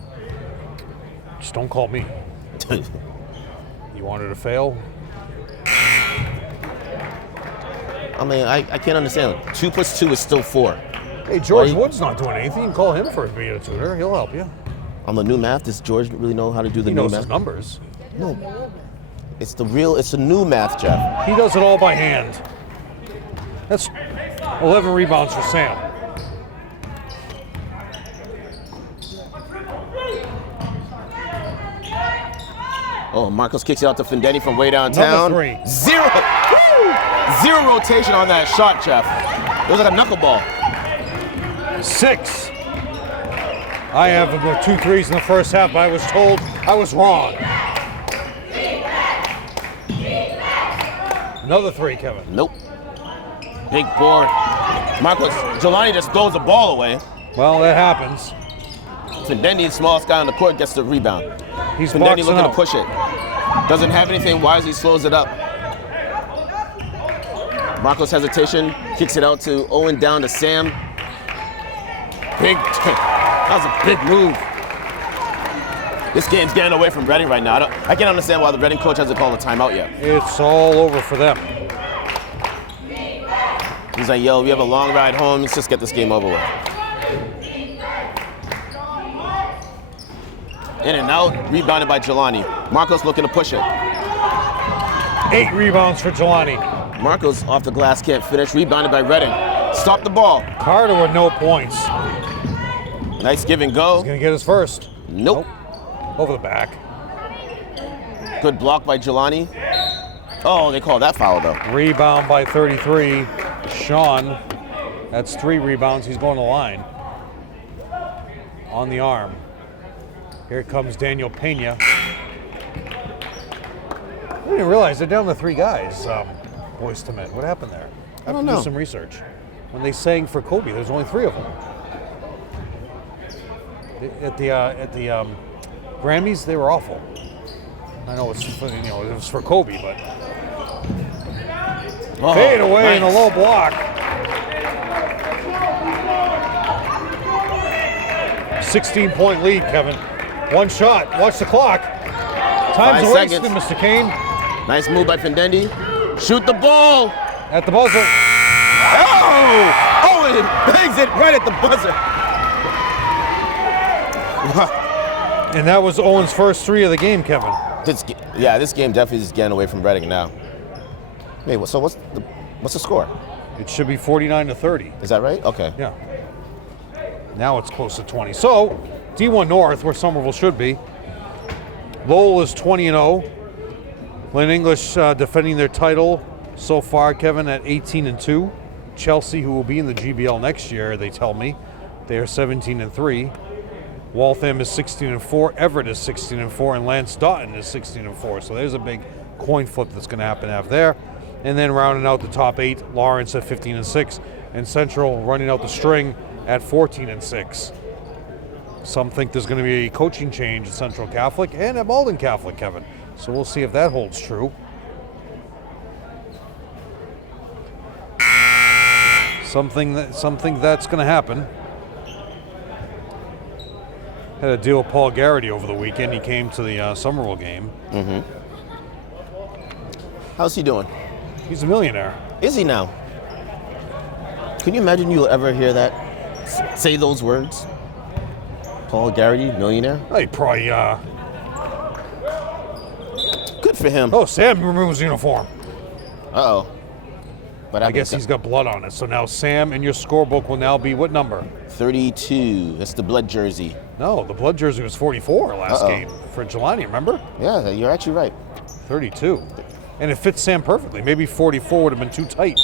Just don't call me. You want her to fail? I mean, I can't understand. 2 + 2 is still 4. Hey, George Wood's not doing anything. You can call him for being a tutor. He'll help you. On the new math, does George really know how to do the He new knows math? his numbers. No. It's the new math, Jeff. He does it all by hand. That's 11 rebounds for Sam. Oh, Marcos kicks it out to Findetti from way downtown. Number 3. Zero. Woo! Zero rotation on that shot, Jeff. It was like a knuckleball. 6. I have him with 2 threes in the first half, but I was told I was wrong. Another 3, Kevin. Nope. Big board. Marcos, Jelani just throws the ball away. Well, that happens. Findetti, smallest guy on the court, gets the rebound. He's Findetti boxing looking out. to push it. Doesn't have anything, wisely slows it up. Marcos hesitation, kicks it out to Owen, down to Sam. That was a big move. This game's getting away from Reading right now. I can't understand why the Reading coach hasn't called a timeout yet. It's all over for them. He's like, yo, we have a long ride home. Let's just get this game over with. In and out, rebounded by Jelani. Marcos looking to push it. 8 rebounds for Jelani. Marcos off the glass, can't finish. Rebounded by Redding. Stop the ball. Carter with no points. Nice give and go. He's gonna get his first. Nope. Over the back. Good block by Jelani. Oh, they call that foul though. Rebound by 33. Sean. That's 3 rebounds. He's going to the line. On the arm. Here comes Daniel Pena. I didn't realize they're down to 3 guys, boys to men. What happened there? I have to do some research. When they sang for Kobe, there's only 3 of them. At the Grammys, they were awful. I know it was for Kobe, but fade away in a low block. 16-point lead, Kevin. 1 shot. Watch the clock. Time's 5 wasted, seconds. Mr. Kane. Nice move by Findendi. Shoot the ball. At the buzzer. Oh! Owen bangs it right at the buzzer. And that was Owen's first 3 of the game, Kevin. This game definitely is getting away from Reading now. Wait, so what's the score? It should be 49-30. Is that right? Okay. Yeah. Now it's close to 20. So, D1 North, where Somerville should be. Lowell is 20-0. Lynn English defending their title so far, Kevin, at 18-2. Chelsea, who will be in the GBL next year, they tell me, they are 17-3. Waltham is 16-4. Everett is 16-4, and Lance Doughton is 16-4. So there's a big coin flip that's going to happen out there. And then rounding out the top 8, Lawrence at 15-6, and Central running out the string at 14-6. Some think there's going to be a coaching change at Central Catholic and at Malden Catholic, Kevin. So we'll see if that holds true. Something that's going to happen. Had a deal with Paul Garrity over the weekend. He came to the Somerville game. Mm-hmm. How's he doing? He's a millionaire. Is he now? Can you imagine you'll ever hear that? Say those words? Paul Garrity, millionaire? He probably, Good for him. Oh, Sam removes uniform. Uh-oh. But I guess he's got blood on it. So now Sam in your scorebook will now be what number? 32. That's the blood jersey. No, the blood jersey was 44 last game for Jelani, remember? Yeah, you're actually right. 32. And it fits Sam perfectly. Maybe 44 would have been too tight.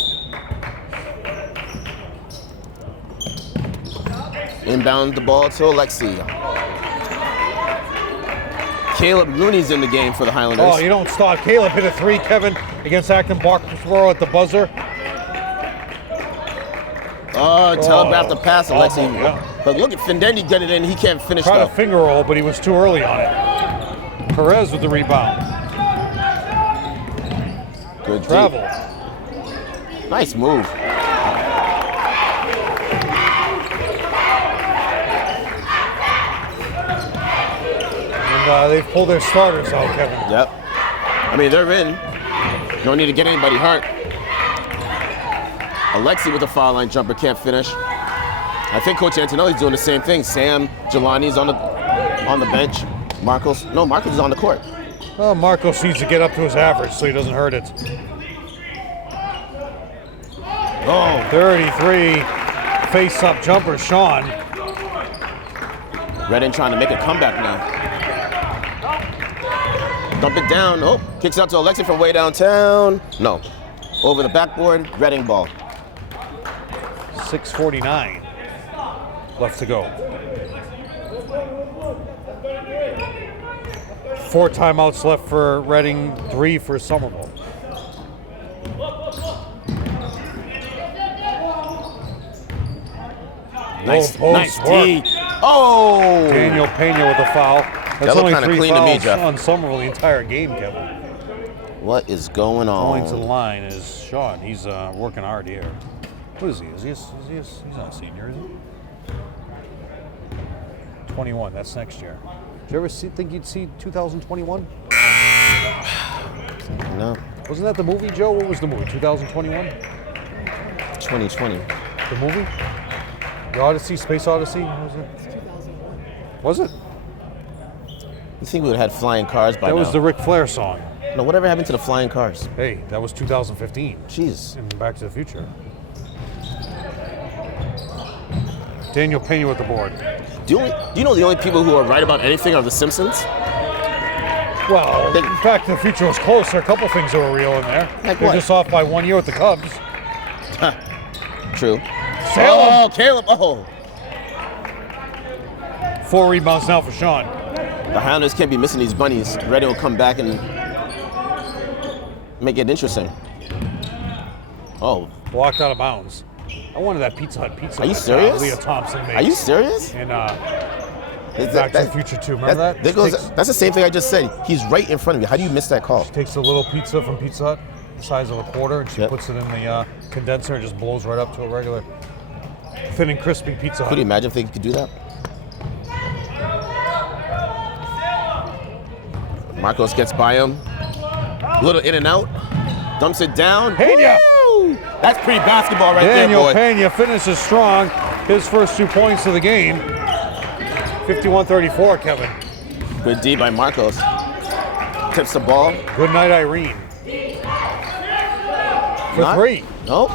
Inbound the ball to Alexi. Caleb Rooney's in the game for the Highlanders. Oh, you don't stop. Caleb hit a 3, Kevin, against Acton Barksboro at the buzzer. Oh, telegraphed the pass, Alexi. Yeah. But look at Findendi get it in. He can't finish Tried though. a finger roll, but he was too early on it. Perez with the rebound. Good Travel. deep. Nice move. And they've pulled their starters out, Kevin. Yep. I mean, they're in. Don't need to get anybody hurt. Alexi with a foul line jumper, can't finish. I think Coach Antonelli's doing the same thing. Sam Jelani's on the bench. Marcos is on the court. Well, Marcos needs to get up to his average so he doesn't hurt it. Oh, 33 face-up jumper, Sean. Redding trying to make a comeback now. Dump it down. Oh, kicks out to Alexi from way downtown. No. Over the backboard, Redding ball. 6:49 left to go. 4 timeouts left for Reading, 3 for Somerville. Nice post D. Oh! Daniel Pena with a foul. That's That looked only kinda 3 clean to me, fouls Jeff. on Somerville the entire game, Kevin. What is going Going to the on? line is Sean. He's working hard here. What is he? He's not a senior, is he? 21. That's next year. Did you ever think you'd see 2021? No. Wasn't that the movie, Joe? What was the movie? 2021? 2020. The movie? The Odyssey, Space Odyssey? What was it? Was it? You think we would have had flying cars by now? That was the Ric Flair song. No, whatever happened to the flying cars? Hey, that was 2015. Jeez. In Back to the Future. Daniel Pena with the board. Do you know the only people who are right about anything are the Simpsons? Well, Back to the Future was close. There are a couple things that were real in there. Like They're what? just off by 1 year with the Cubs. True. Salem. Oh, Caleb. Oh. 4 rebounds now for Sean. The Highlanders can't be missing these bunnies. Redding will come back and make it interesting. Oh. Blocked out of bounds. I wanted that Pizza Hut pizza. Are you that, serious? Leah Thompson made. Are you serious? And Back to the Future 2. Remember that? That's the same thing I just said. He's right in front of you. How do you miss that call? She takes a little pizza from Pizza Hut, the size of a quarter, and she puts it in the condenser and just blows right up to a regular thin and crispy Pizza Hut. Could you imagine if they could do that? Marcos gets by him. Little in and out. Dumps it down. Pena! Woo! That's pretty basketball right Daniel there, boy. Pena finishes strong. His first 2 points of the game. 51-34, Kevin. Good D by Marcos. Tips the ball. Good night, Irene. For 3. Nope.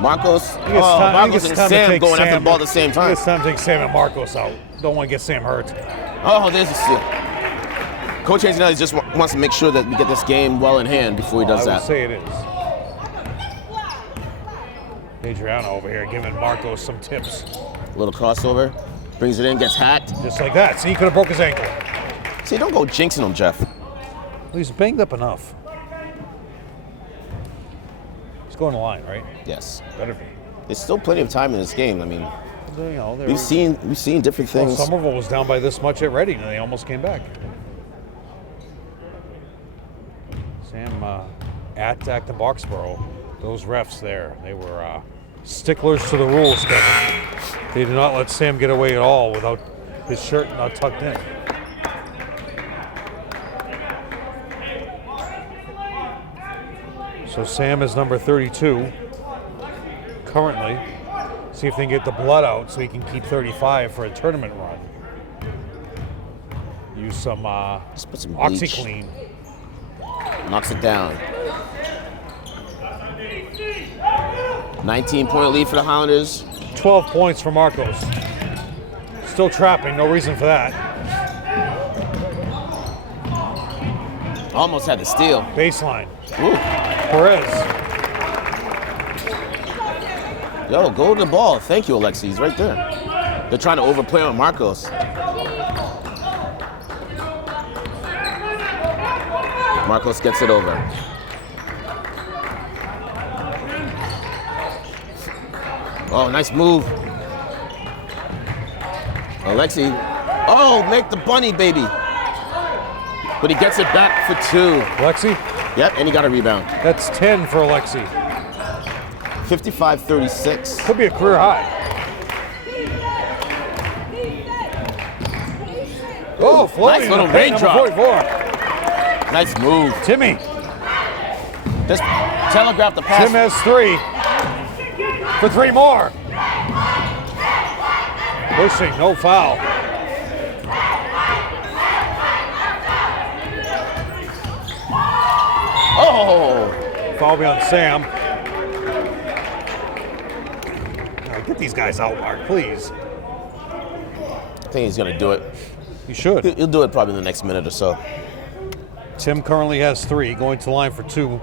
Marcos. I think it's time- I think Marcos it's and time to Sam take going after Sam- the ball at the same I time. think it's time to take Sam and Marcos out. Don't want to get Sam hurt. Oh, there's a steal. Coach Argenziano just wants to make sure that we get this game well in hand before he does I that. would say it is. Adriano over here giving Marcos some tips. Little crossover. Brings it in, gets hacked. Just like that. See, he could have broke his ankle. See, don't go jinxing him, Jeff. He's banged up enough. He's going to line, right? Yes. Better be. There's still plenty of time in this game. I mean, You know, we've seen different well, things. Somerville was down by this much at Reading, and they almost came back. Sam attacked the Boxborough. Those refs there, they were sticklers to the rules, Kevin. They did not let Sam get away at all without his shirt not tucked in. So Sam is number 32 currently. See if they can get the blood out so he can keep 35 for a tournament run. Use some Just put some bleach. OxyClean. Knocks it down. 19-point lead for the Highlanders. 12 points for Marcos. Still trapping, no reason for that. Almost had the steal. Baseline. Woo. Perez. Yo, go to the ball. Thank you, Alexi. He's right there. They're trying to overplay on Marcos. Marcos gets it over. Oh, nice move. Alexi. Oh, make the bunny, baby. But he gets it back for 2. Alexi, Yep, and he got a rebound. that's 10 for Alexi. 55-36. Could be a career high. Oh, floating. Nice little Number raindrop. 44. Nice move. Timmy. Just telegraph the pass. Tim has 3. For 3 more. Pushing, no foul. Oh! Foul beyond Sam. Get these guys out, Mark, please. I think he's going to do it. You should. He'll do it probably in the next minute or so. Tim currently has 3, going to the line for 2.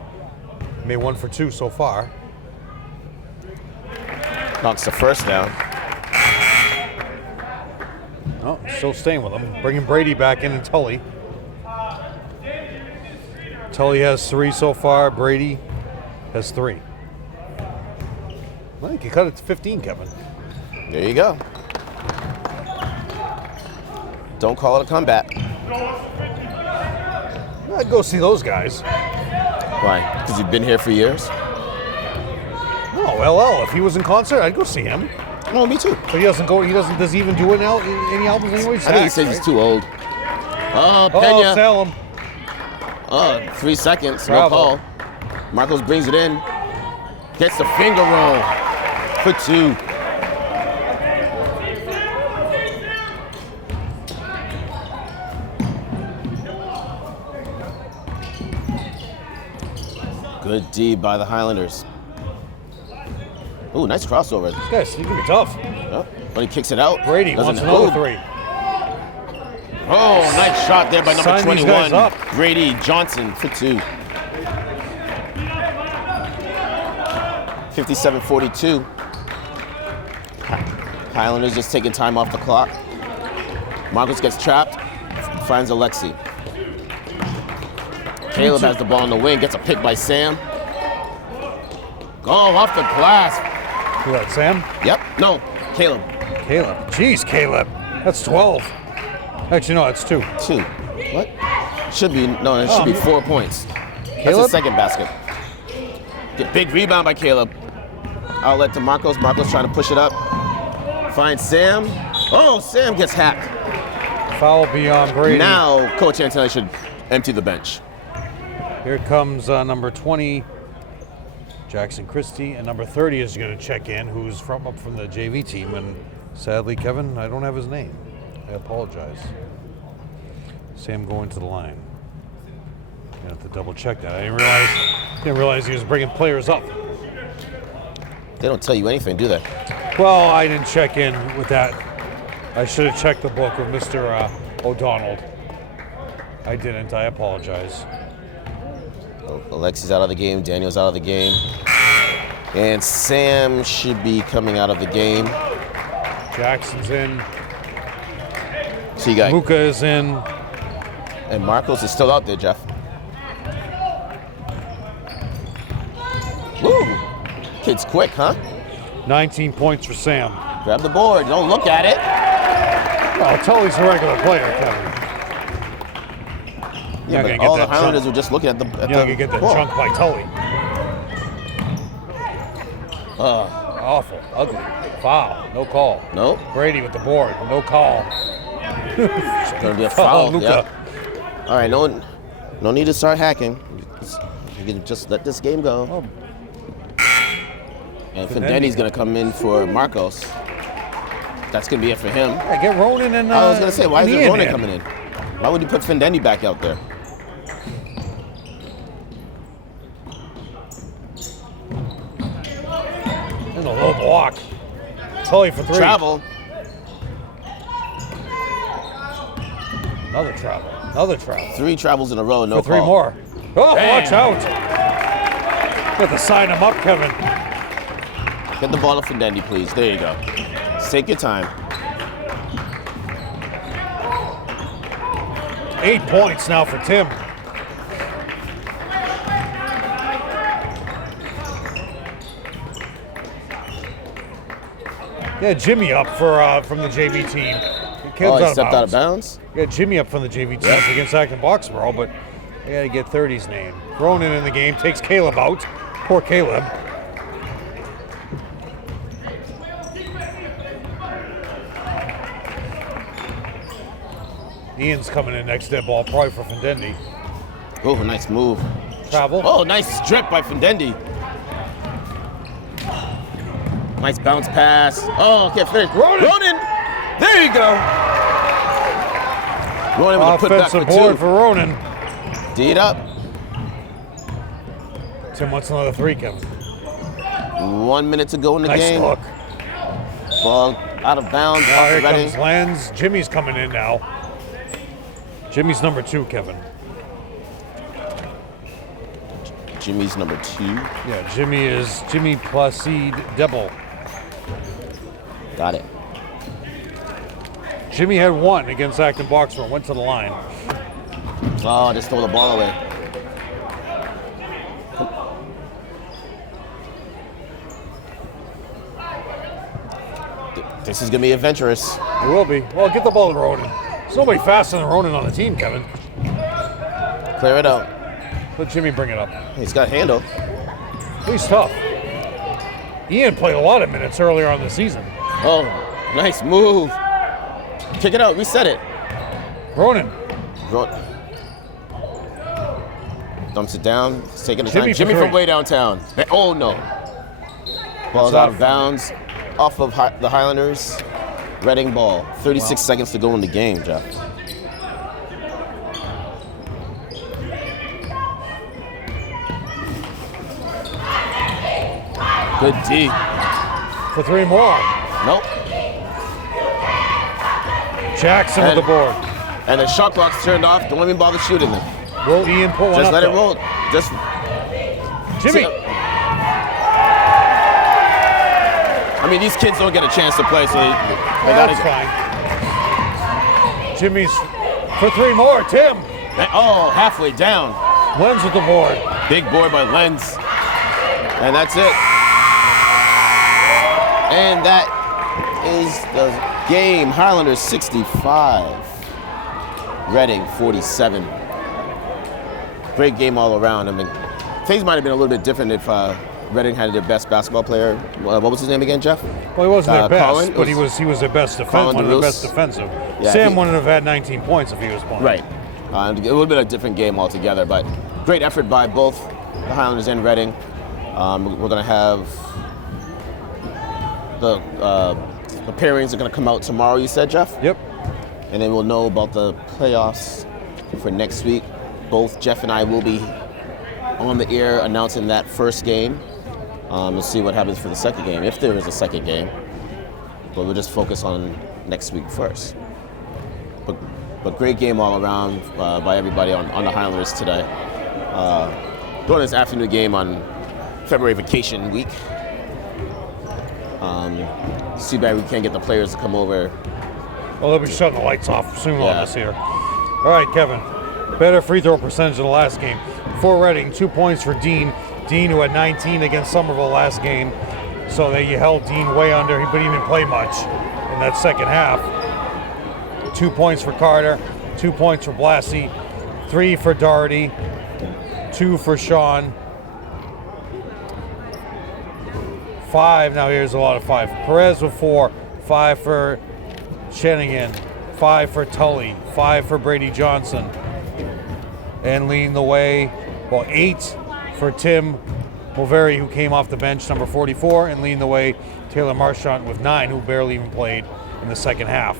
Made 1 for 2 so far. Knocks the first down. Oh, still staying with him. Bringing Brady back in and Tully. Tully has 3 so far. Brady has 3. I think you cut it to 15, Kevin. There you go. Don't call it a comeback. I'd go see those guys. Why? Because you've been here for years? No, LL. If he was in concert, I'd go see him. No, me too. But he doesn't go. Does he even do any albums anyway? I think he says he's too old. Oh, Oh, Pena. Salem. 3 seconds. No Bravo. call. Marcos brings it in. Gets the finger roll for 2. Good D by the Highlanders. Ooh, nice crossover. This guy's he can be tough. Yep. When he kicks it out. Brady wants another three. Oh, nice shot there by number Sign these guys 21. up. Brady Johnson for 2. 57-42. Highlanders just taking time off the clock. Marcos gets trapped, finds Alexi. Caleb has the ball on the wing, gets a pick by Sam. Oh, off the glass. Who that, Sam? Yep, no, Caleb. Caleb. Jeez, Caleb. That's 12. Actually, no, it's 2. 2. What? Should be, no, it should be 4 points. That's Caleb? the second basket. Big rebound by Caleb. Outlet to Marcos. Marcos trying to push it up. Finds Sam. Oh, Sam gets hacked. Foul beyond Brady. Now, Coach Antonelli should empty the bench. Here comes number 20, Jackson Christie, and number 30 is going to check in, who's up from the JV team. And sadly, Kevin, I don't have his name. I apologize. Sam going to the line. You have to double check that. I didn't realize he was bringing players up. They don't tell you anything, do they? Well, I didn't check in with that. I should have checked the book with Mr. O'Donnell. I didn't. I apologize. Alexi's out of the game. Daniel's out of the game. And Sam should be coming out of the game. Jackson's in. So you got Luca is in. And Marcos is still out there, Jeff. Woo! Kid's quick, huh? 19 points for Sam. Grab the board. Don't look at it. Well, Tully's a regular player, Kevin. Yeah, but all the Highlanders were just looking at the. You're not gonna get that chunk by Tully. Awful, ugly, foul, no call. Nope. Brady with the board, no call. It's gonna be a foul. Luka. Yep. All right, no need to start hacking. You can just let this game go. Oh. And Findendi's gonna come in for Marcos. That's gonna be it for him. Yeah, get Ronan and. I was gonna say, why isn't Ronan in? coming in? Why would you put Findendi back out there? And a low block. Tully for 3. Travel. Another travel. Another travel. 3 travels in a row, no For 3 call. more. Oh, Bang. watch out. Got to sign him up, Kevin. Get the ball to Findendi, please. There you go. Just take your time. 8 points now for Tim. Yeah, Jimmy up for from the JV team. He stepped out of bounds? Yeah, Jimmy up from the JV team against Acton Boxborough, but they got to get 30's name. Ronan in the game takes Caleb out. Poor Caleb. Ian's coming in next dead ball, probably for Findendi. Oh, nice move. Travel. Oh, nice strip by Findendi. Nice bounce pass. Oh, can't finish. Ronan! There you go. Ronan with a putback Offensive for board 2. for Ronan. D it up. Tim wants another 3, Kevin. 1 minute to go in the Nice game. look. Ball out of bounds. Now off here the Reading. comes Lenz. Jimmy's coming in now. Jimmy's number 2, Kevin. Jimmy's number 2. Yeah, Jimmy is Jimmy Placide Debel. Got it. Jimmy had 1 against Acton Boxborough, went to the line. Oh, just stole the ball away. This is going to be adventurous. It will be. Well, get the ball to Ronan. There's nobody faster than Ronan on the team, Kevin. Clear it out. Let Jimmy bring it up. He's got handle. He's tough. Ian played a lot of minutes earlier on the season. Oh, nice move. Kick it out. Reset it. Ronan. Dumps it down. He's taking the Jimmy time. for Jimmy 3. from way downtown. Oh, no. Ball's out of bounds. Off of the Highlanders. Reading ball. 36 seconds to go in the game, Jeff. Good D. For 3 more. Nope. Jackson with the board. And the shot clock's turned off. Don't even bother shooting them. Will Ian pull one Just up, let it though? roll. Just Jimmy. I mean, these kids don't get a chance to play, so they That's gotta. fine. Jimmy's for 3 more. Tim. Oh, halfway down. Lenz with the board. Big board by Lenz. And that's it. And that is the game. Highlanders 65. Reading 47. Great game all around. I mean, things might have been a little bit different if Reading had their best basketball player. What was his name again, Jeff? Well, he wasn't their best, Colin? but he was their best defensive. One of the best defensive. Yeah, Sam wouldn't have had 19 points if he was playing. Right. It would have been a different game altogether, but great effort by both the Highlanders and Reading. We're going to have the pairings are going to come out tomorrow, you said, Jeff? Yep. And then we'll know about the playoffs for next week. Both Jeff and I will be on the air announcing that first game. We'll see what happens for the second game, if there is a second game. But we'll just focus on next week first. But great game all around by everybody on the Highlanders today. During this afternoon game on February vacation week. It's too bad we can't get the players to come over. Well, they'll be shutting the lights off soon on Yeah. us here. All right, Kevin. Better free throw percentage than the last game. For Reading, 2 points for Dean. Dean, who had 19 against Somerville last game. So you held Dean way under, but he didn't play much in that second half. 2 points for Carter, 2 points for Blassie, 3 for Doherty, 2 for Sean. 5, now here's a lot of 5. Perez with 4, 5 for Shenigan, 5 for Tully, 5 for Brady Johnson. And leading the way, 8 for Tim Mulveri, who came off the bench, number 44, and leading the way, Taylor Marchant with 9, who barely even played in the second half.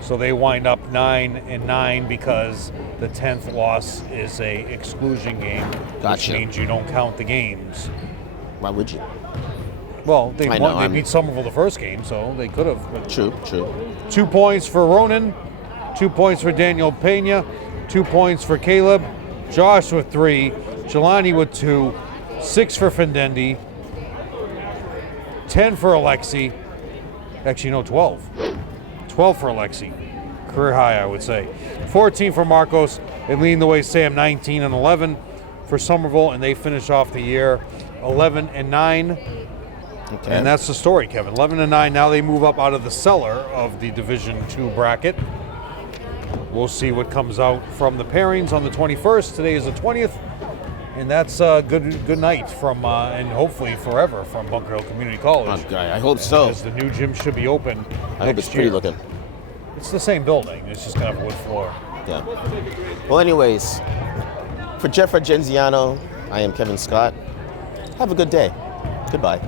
So they wind up 9-9 because the 10th loss is a exclusion game, Gotcha. which means you don't count the games. Why would you? Well, they I know, they beat Somerville the first game, so they could have. True. 2 points for Ronan, 2 points for Daniel Pena, 2 points for Caleb, Josh with 3, Jelani with 2, 6 for Findendi, 10 for Alexi. Actually, no, 12. 12 for Alexi. Career high, I would say. 14 for Marcos, and leading the way, Sam, 19 and 11 for Somerville, and they finish off the year 11-9. Okay. And that's the story, Kevin. 11-9. Now they move up out of the cellar of the Division II bracket. We'll see what comes out from the pairings on the 21st. Today is the 20th. And that's a good night from, and hopefully forever, from Bunker Hill Community College. I hope so. As the new gym should be open. I hope it's pretty looking. It's the same building. It's just kind of a wood floor. Yeah. Well, anyways, for Jeff Argenziano, I am Kevin Scott. Have a good day. Goodbye.